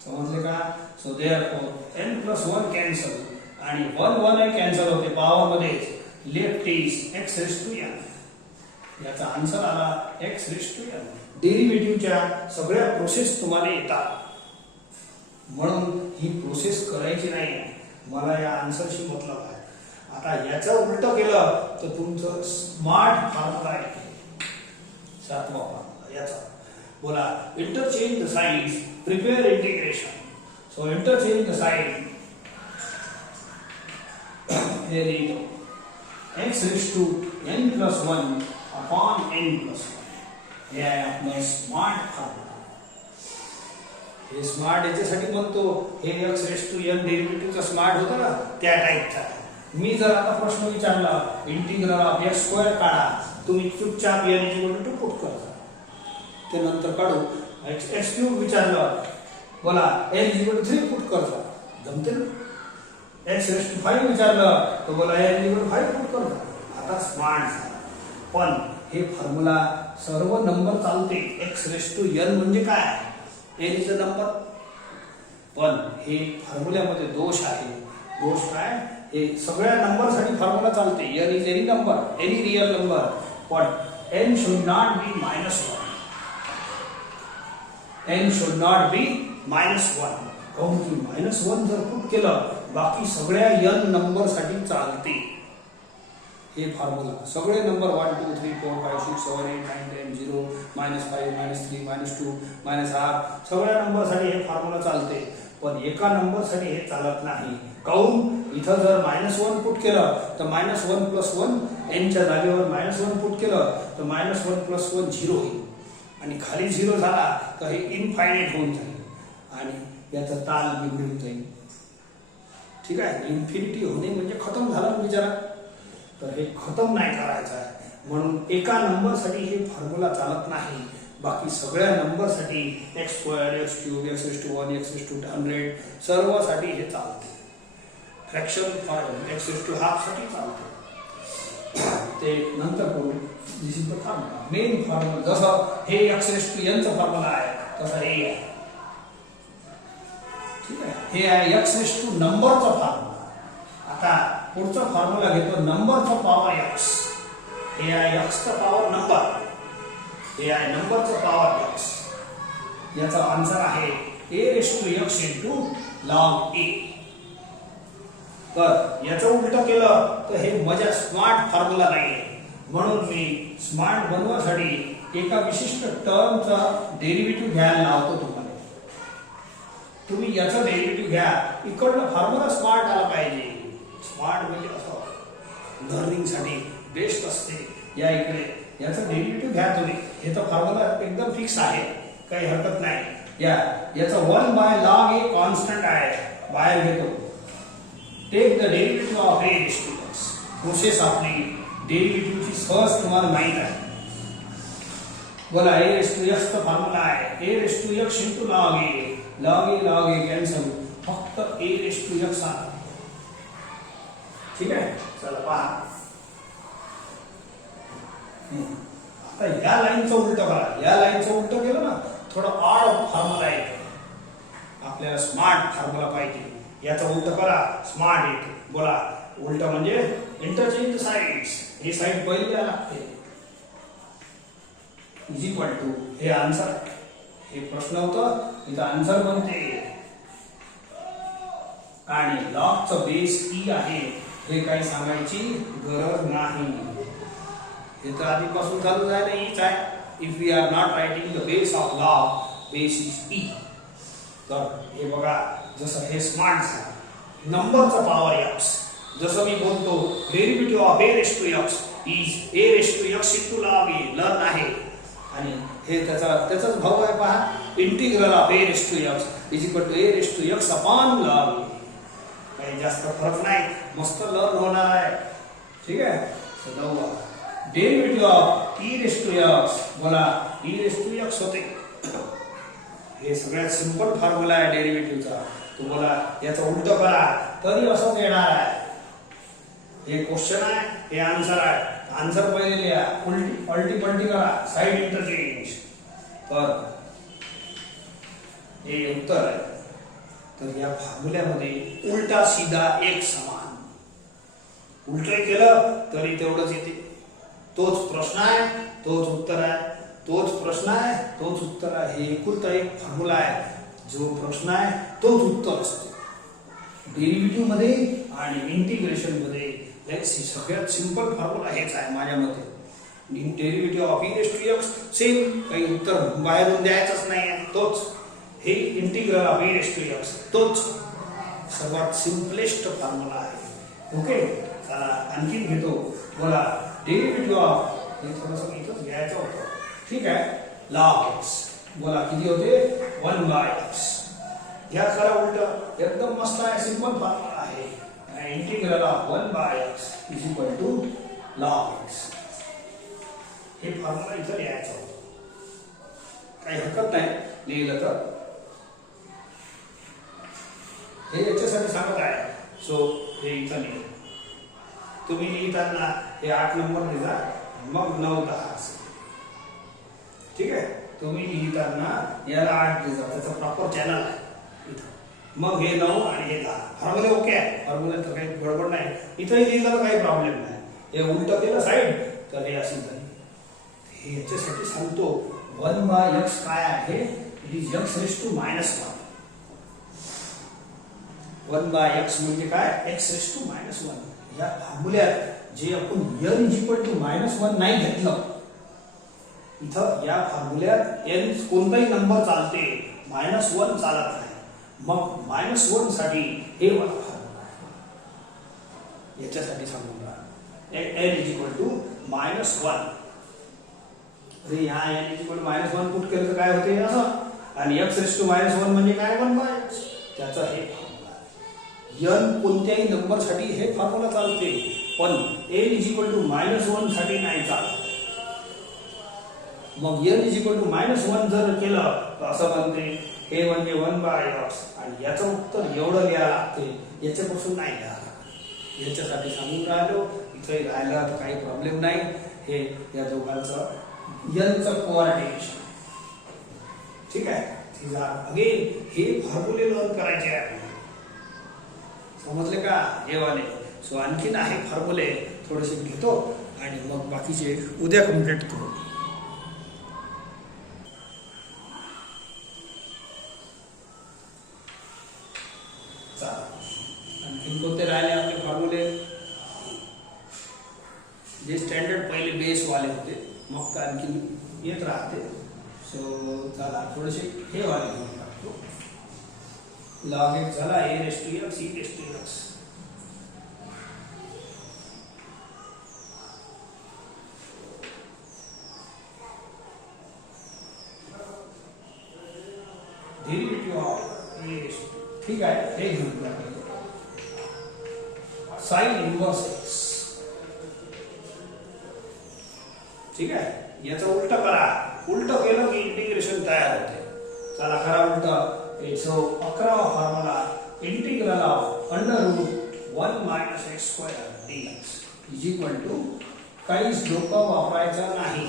समजले का. सो देअरफॉर n + 1 कॅन्सल आणि 1 कॅन्सल होते पॉवर मध्ये. Left is x raised to n. याचा आन्सर आला x raised to n. डेरिव्हेटिव्हच्या सगळ्या प्रोसेस तुम्हाला येतात, म्हणून ही प्रोसेस करायची नाही. मला या आन्सरशी मतलब आहे. आता याचं उलट केलं तर तुमचं स्मार्ट फॉर्म्युला आहे. 7वा फॉर्म्युला याचा. बोला, interchange the sides, prepare integration. So interchange the side. हे लिहितो x raised to n + 1 upon n + 1. हे आहे आपलं स्मार्ट फॉर्म्युला. हे स्मार्ट याच्यासाठी म्हणतो, हे x raised to n डेरिव्हेटिव्हचा स्मार्ट होता ना त्या टाइपचा. मी जर आता प्रश्न विचारला इंटिग्रल ऑफ x स्क्वेअर काढा तुम्ही चुपचाप n इक्वल टू पुट करता. ते नंतर काढू. x क्यूब विचारलं, बोला n इक्वल टू 3 पुट करता. जमते ना. x रेस टू 5 विचारलं तर बोला n इक्वल टू 5 पुट करता. आता स्मार्ट झाला. पण हे फॉर्म्युला सर्व नंबर चालते. x रेस टू n म्हणजे काय? n is a number. पण हे फॉर्म्युल्यामध्ये दोष आहे. दोष काय? हे सगळ्या नंबरसाठी फॉर्म्युला चालते. n is any number, any real number, पण n should not be -1. n should not be -1. काऊन की -1 जर पुट केलं बाकी सगळ्या n नंबर साठी चालते. हे फॉर्म्युला सगळे नंबर 1 2 3 4 5 6 7 8 9 10 0 -5 -3 -2 -8 सगळ्या नंबर साठी हे फॉर्म्युला चालते. पण एका नंबर साठी हे चालत नाही. काऊन? इथं जर -1 पुट केलं तर -1 + 1 n च्या जागेवर -1 पुट केलं तर -1 + 1 0 होईल. आणि खाली 0 झाला तर हे इनफायनाइट होऊन जाईल आणि याचा ताल बिघडून जाईल. ठीक आहे. इन्फिनिटी होणे म्हणजे खतम झालं विचारा. तर हे खतम नाही करायचं आहे. म्हणून एका नंबर साठी हे फॉर्म्युला चालत नाही. बाकी सगळ्या नंबर साठी x², x³, x⁻1, x⁻100 सर्वसाठी हे चालते. फ्रॅक्शन x⁻½ साठी चालते. ते नंतर करू. This is the formula. Main formula जसं हे x⁻n चा फॉर्म्युला आहे तसं हे आहे. ठीक आहे. हे आहे x⁻ नंबरचा फॉर्म्युला. आता पुढचा फॉर्म्युला घेतो नंबरचा पॉवर x. हे आहे x चा पॉवर नंबर. हे आहे नंबरचा पॉवर x. याचा आन्सर आहे a⁻x log a. तर याचं उलट केलं तर हे मजा स्मार्ट फॉर्म्युला नाहीये. म्हणून मी स्मार्ट बनवण्यासाठी एका विशिष्ट टर्मचा डेरिव्हेटिव्ह घ्यायला लावतो तुम्हाला. तुम्ही याचा डेरिव्हेटिव्ह घ्या. इकडनं फॉर्म्युला स्मार्ट आला पाहिजे. स्मार्ट म्हणजे असं लर्निंग साठी बेस्ट असते. या इकडे याचा डेरिव्हेटिव्ह घ्या तुम्ही. हे तर फॉर्म्युला एकदम फिक्स आहे, काही हरकत नाही. याचा 1/log a कॉन्स्टंट आहे, बाहेर घेतो. Take the derivative of a⁻x. Process आपली डेरिव्हेटिव्हची सहज तुम्हाला माहित आहे. बोला a⁻x चा फॉर्म्युला आहे a⁻x log a. log a cancel. फक्त a⁻x आला. ठीक आहे. चला पहा. आता या लाईनचं उलट करा. या लाईनचं उलट केलं ना थोडं ऑड फॉर्म्युला आहे. आपल्याला स्मार्ट फॉर्म्युला पाहिजे. याचा उलट करा स्मार्ट येते. बोला उलट म्हणजे इंटरचेंज साइड्स. ही साइड पहिली द्यावी लागते. इज इक्वल टू हे आन्सर. हे प्रश्न होतं इथं आन्सर बनते. आणि लॉगचं बेस ई आहे हे काही सांगायची गरज नाही. हे तर आधीपासून चालू आहे ना. ईच आहे. If we are not writing the base of log, base is e. तर हे बघा जसं हे स्मार्ट झालं. नंबरचा पॉवर x. जसं मी बोलतो derivative of a⁻x is a⁻x log a. Learn आहे. आणि हे त्याचाच भाव आहे पहा. Integral of a⁻x is equal to a⁻x upon log a. काही जास्त फरक नाही. मस्त लर्न होणार आहे. ठीक आहे. सदावा डेरिव्हेटिव्ह ऑफ e⁻x. बोला e⁻x होते. हे सगळ्यात सिंपल फॉर्म्युला आहे डेरिव्हेटिव्हचा. तुम्हाला याचा उलट करा तरी असंच येणार आहे. हे क्वेश्चन आहे, हे आन्सर आहे. आन्सर पहिले लिहा. पलटी करा. Side interchange. तर हे उत्तर आहे. तर या फॉर्म्युल्यामध्ये उलटा सीधा एक समान. उलट केलं तरी तेवढंच येते. तोच प्रश्न आहे, तोच उत्तर आहे. तोच प्रश्न आहे, तोच उत्तर आहे. हे एकुलता एक फॉर्म्युला आहे. जो प्रश्न आहे तोच उत्तर असते. डेरिव्हेटिव्ह मध्ये आणि इंटिग्रेशन मध्ये सगळ्यात सिंपल फॉर्म्युला हेच आहे माझ्या मते. Derivative of e⁻x same. काही उत्तर बाहेरून द्यायचंच नाही आहे. तोच हे इंटिग्रल ऑफ e⁻x तोच सर्वात सिंपलेस्ट फॉर्म्युला आहे. ओके. चला आणखीन घेतो. बोला डेरिव्हेटिव्ह ऑफ. हे थोडंसं इथंच घ्यायचं होतं. ठीक आहे. log x. बोला किती होते 1/x. घ्या खरा उलट. एकदम मस्त आहे. सिंपल फॉर्म्युला आहे. Integral of 1/x is equal to log x. हे फॉर्म्युला इथं लिहायचं होतं. काही हरकत नाही लिहिलं तर. हे याच्यासाठी सांगत आहे. सो हे इथं लिहिलं. तुम्ही लिहिताना हे 8 नंबर लिहा, मग 9 10 असेल. ठीक आहे. तुम्ही लिहिताना याला 8 लिहा, त्याचा प्रॉपर चॅनल आहे इथं. मग हे 9 आणि हे 10 फॉर्म्युला ओके आहे. फॉर्म्युला तर काही गडबड नाही. इथंही लिहिलं तर काही प्रॉब्लेम नाही. हे उलट केलं साईड तर हे अशी झाली. हे याच्यासाठी सांगतो 1/x काय आहे. It is x raise to -1. 1/x म्हणजे काय, x रेस टू -1. या फॉर्म्युल्यात जे आपण n -1 नाही घेतलं, इथं या फॉर्म्युल्यात n कोणताही नंबर चालते, -1 चालत नाही. मग -1 साठी हे वाला फॉर्म्युला आहे. याच्यासाठी सांगून राहा n -1. अरे ह्या n -1 पुट केलं तर काय होते असं, आणि x रेस टू -1 म्हणजे काय 1/x. त्याचा हे फॉर्म्युला आहे. n कोणत्याही नंबर साठी हे फॉर्म्युला चालते, पण n -1 साठी नाही चालत. मग n -1 जर केलं तर असं बनते हे म्हणजे 1/x, आणि याचं उत्तर एवढं लिहायला लागते, याच्यापासून नाही लिहायला. याच्यासाठी सांगून राहिलो. इथे राहिला तर काही प्रॉब्लेम नाही. हे या दोघांचं nचं कोऑर्डिनेशन. ठीक आहे. अगेन हे फॉर्म्युले लर्न करायचे आहे. समजले का हे वाले. सो आणखीन आहे फॉर्म्युले थोडेसे घेतो आणि मग बाकीचे उद्या कम्प्लीट करू. आणखीन कोणते राहिले आपले फॉर्म्युले, जे स्टँडर्ड पहिले बेस वाले होते, मग तर आणखीन येत राहते. सो चला थोडेसे हे वाले घेऊन टाकतो. log x झाला a raise to x, e raise to x. Derivative of a raise to, ठीक आहे, हे घेऊन टाकतो. साइन इनवर्स x, ठीक आहे. याचं उलट करा. उलट केलं की इंटिग्रेशन तयार होते. चला करा उलट. सो 11वा formula integral of √1 - x² dx is equal to, काहीच डोकं वापरायचं नाही.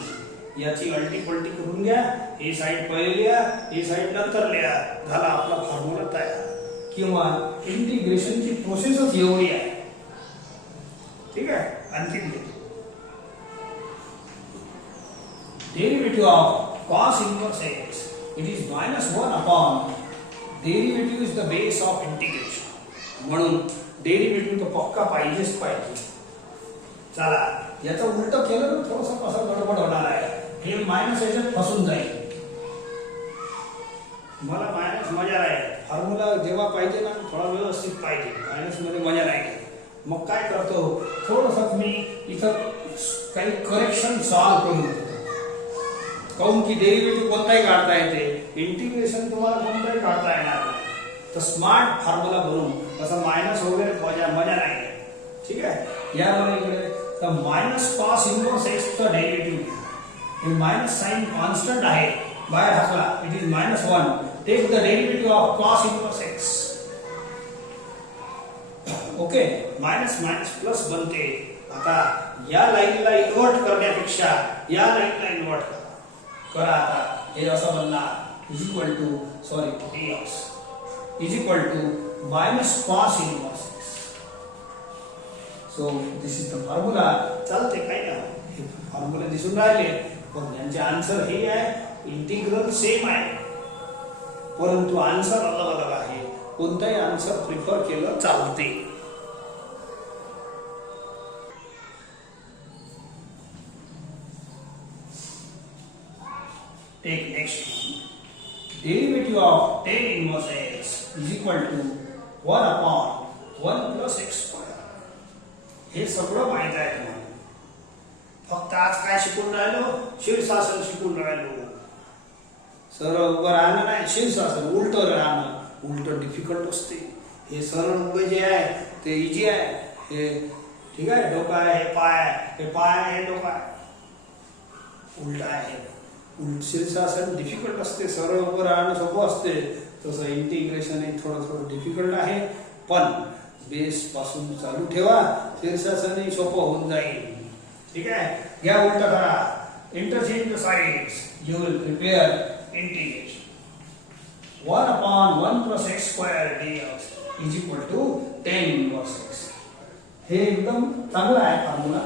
याची अल्टी-पल्टी करून घ्या. हे साइड पहिले लिहा, हे साइड नंतर लिहा. झाला आपला फॉर्म्युला तयार. किंवा इंटिग्रेशनची प्रोसेसच एवढी आहे. ठीक आहे. आणखीन घेतो. Derivative of cos inverse x, it is -1 upon derivative is the base of integration. म्हणून डेरिव्हेटिव्ह तर पक्का पाहिजेच पाहिजे. चला याचं उलट केलं तर थोडंसं कसं गडबड होणार आहे. हे मायनस याच्यात फसून जाईल. मला मायनस मजा नाही. फॉर्म्युला जेव्हा पाहिजे ना थोडा व्यवस्थित पाहिजे. मायनस मध्ये मजा नाही. मग काय करतो, थोडंसं मी इथं काही करेक्शन सॉल्व करून घेतो. काऊन की डेरिव्हेटिव्ह कोणताही काढता येते, इंटिग्रेशन तुम्हाला कोणताही काढता येणार नाही. तर स्मार्ट फॉर्म्युला बनवून असं मायनस वगैरे मजा नाही. ठीक आहे. यामध्ये इकडे तर मायनस कॉस इनवर्स एक्सचं डेरिव्हेटिव्ह घ्या. हे मायनस साइन कॉन्स्टंट आहे, बाहेर टाकला. It is -1. Take the derivative of cos inverse x. Okay. Minus minus plus बनते. आता या लाईनला इन्व्हर्ट करण्यापेक्षा या लाईनला इन्व्हर्ट करा. आता हे असं बनणार is equal to dx is equal to minus cos inverse x. So this is the formula. चालते काही नाही. हे फॉर्म्युला दिसून राहिले, पण यांचे आन्सर हे आहे. इंटिग्रल सेम आहे, परंतु आन्सर अलग अलग आहे. कोणताही आन्सर प्रिफर केलं चालते. Take next one. Derivative of tan inverse x is equal to 1 upon 1 plus x². हे सगळं माहित आहे तुम्हाला. फक्त आज काय शिकून राहिलो, शीर्षासन शिकून राहिलो. सरळ उभं राहणं नाही, शीर्षासन उलट राहणं. उलट डिफिकल्ट असते. हे सरळ उभे जे आहे ते इजी आहे. हे ठीक आहे. डोकं आहे, हे पाय आहे, हे पाय आहे, हे डोकं आहे. उलट आहे. शीर्षासन डिफिकल्ट असते, सरळ उभं राहणं सोपं असते, तसं इंटिग्रेशन हे थोडं डिफिकल्ट आहे. पण बेस पासून चालू ठेवा, शीर्षासन सोपं होऊन जाईल. ठीक आहे. घ्या उलट करा. Interchange the sides. You will prepare integration. 1/1 + x square dx is equal to tan inverse x. हे एकदम चांगलं आहे फॉर्म्युला.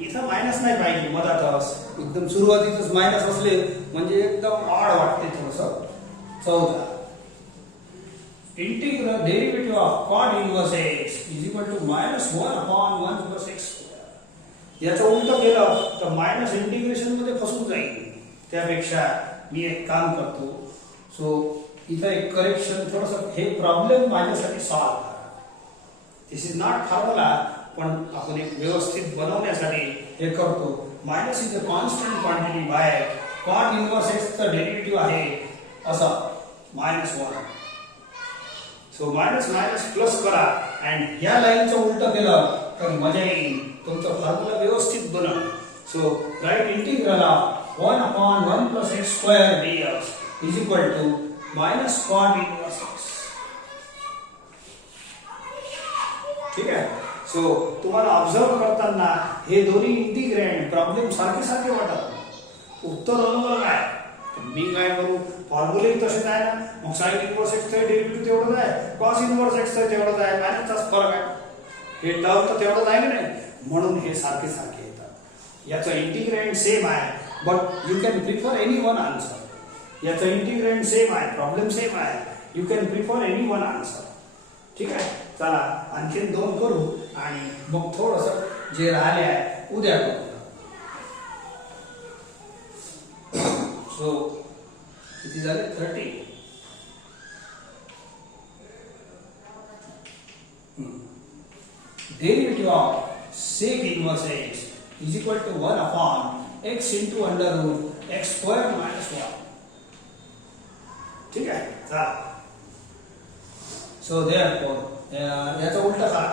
इथं मायनस नाही पाहिजे मधातच. एकदम सुरुवातीतच मायनस असले म्हणजे एकदम ऑड वाटते थोडंसं. 14 integral derivative of cot inverse x is equal to -1/1 + x square. याचं उलट केलं तर मायनस इंटिग्रेशन मध्ये फसून जाईल. त्यापेक्षा मी एक काम करतो. सो इथं एक करेक्शन थोडंसं. हे प्रॉब्लेम माझ्यासाठी सॉल्व करा. दिस इज नॉट फॉर्म्युला, पण आपण एक व्यवस्थित बनवण्यासाठी हे करतो. Minus is a constant quantity by cot inverse x चं डेरिव्हेटिव्ह आहे असं -1. सो मायनस मायनस प्लस करा अँड या लाईनचं उलट केलं तर मजा येईल. तुमचं फॉर्म्युला व्यवस्थित बनल. So write integral of 1/1 + x square dx is equal to -cot inverse x. ठीक आहे. सो तुम्हाला ऑब्झर्व करताना हे दोन्ही इंटिग्रँड प्रॉब्लेम सारखे सारखे वाटतात. उत्तर अलग आहे. मी काय करू, फॉर्म्युले तसेच आहे ना. मग sin इनव्हर्स x चं डेरिव्हेटिव्ह तेवढंच आहे, cos इनव्हर्स x चं तेवढंच आहे, मायनसचाच फरक आहे. हे टर्म तर तेवढंच आहे की नाही, म्हणून हे सारखे सारखे येतात. याचं इंटिग्रँड सेम आहे, but you can prefer any one answer. याचं इंटिग्रँड सेम आहे, प्रॉब्लेम सेम आहे, you can prefer any one answer. ठीक आहे. चला आणखीन 2 करू आणि मग थोडंसं जे राहिले आहे उद्या करू. सो किती झाले? 30. Derivative of sec inverse x is equal to 1/x into under root x square minus 1. ठीक आहे. चला. सो therefore याचा उलट करा.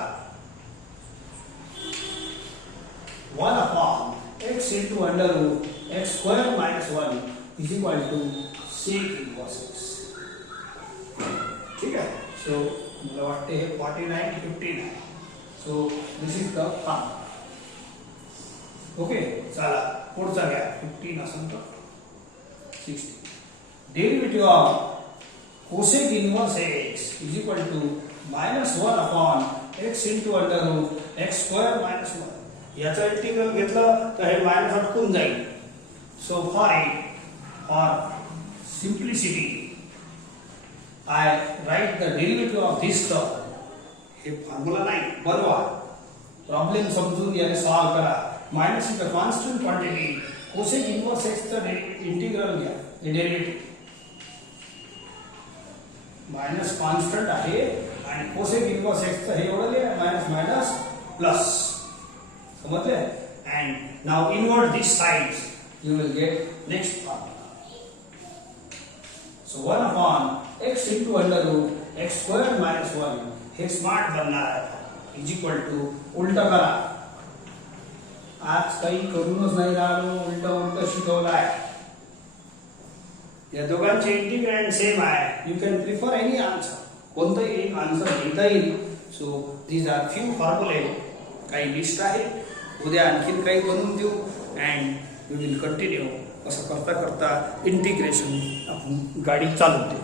1/x into under root x square minus 1 is equal to sec inverse x. ठीक आहे. सो मला वाटते हे 49 15 आहे. So this is the form. Okay. चला पुढचा घ्या. 15 असेल तर 60. Derivative of cosec inverse x is equal to -1/x into under root x square minus 1. याचा इंटिग्रल घेतलं तर हे मायनस हटकून जाईल. So for simplicity I write the derivative of this term. हे फॉर्म्युला नाही, बनवा. प्रॉब्लेम समजून याने सॉल्व करा. Minus is a constant quantity. cosec inverse x चं इंटिग्रल घ्या. हे डेरिव्हेटिव्ह मायनस कॉन्स्टंट आहे आणि cosec inverse x चं हे एवढं लिहा, मायनस मायनस प्लस. समजले? And now invert this sides. You will get next formula. So 1/x into under root x square minus 1 हे स्मार्ट बनणार आहे. इज इक्वल टू उलट करा. आज काही करूनच नाही राहिलो, उलट शिकवलं आहे. या दोघांचे इंटिग्रँड सेम आहे. You can prefer any answer. कोणताही एक आन्सर घेता येईल. So these are few formulae. काही लिस्ट आहे. उद्या आणखीन काही बनवून देऊ अँड वी विल कंटिन्यू. असं करता करता इंटिग्रेशन आपण गाडी चालवते.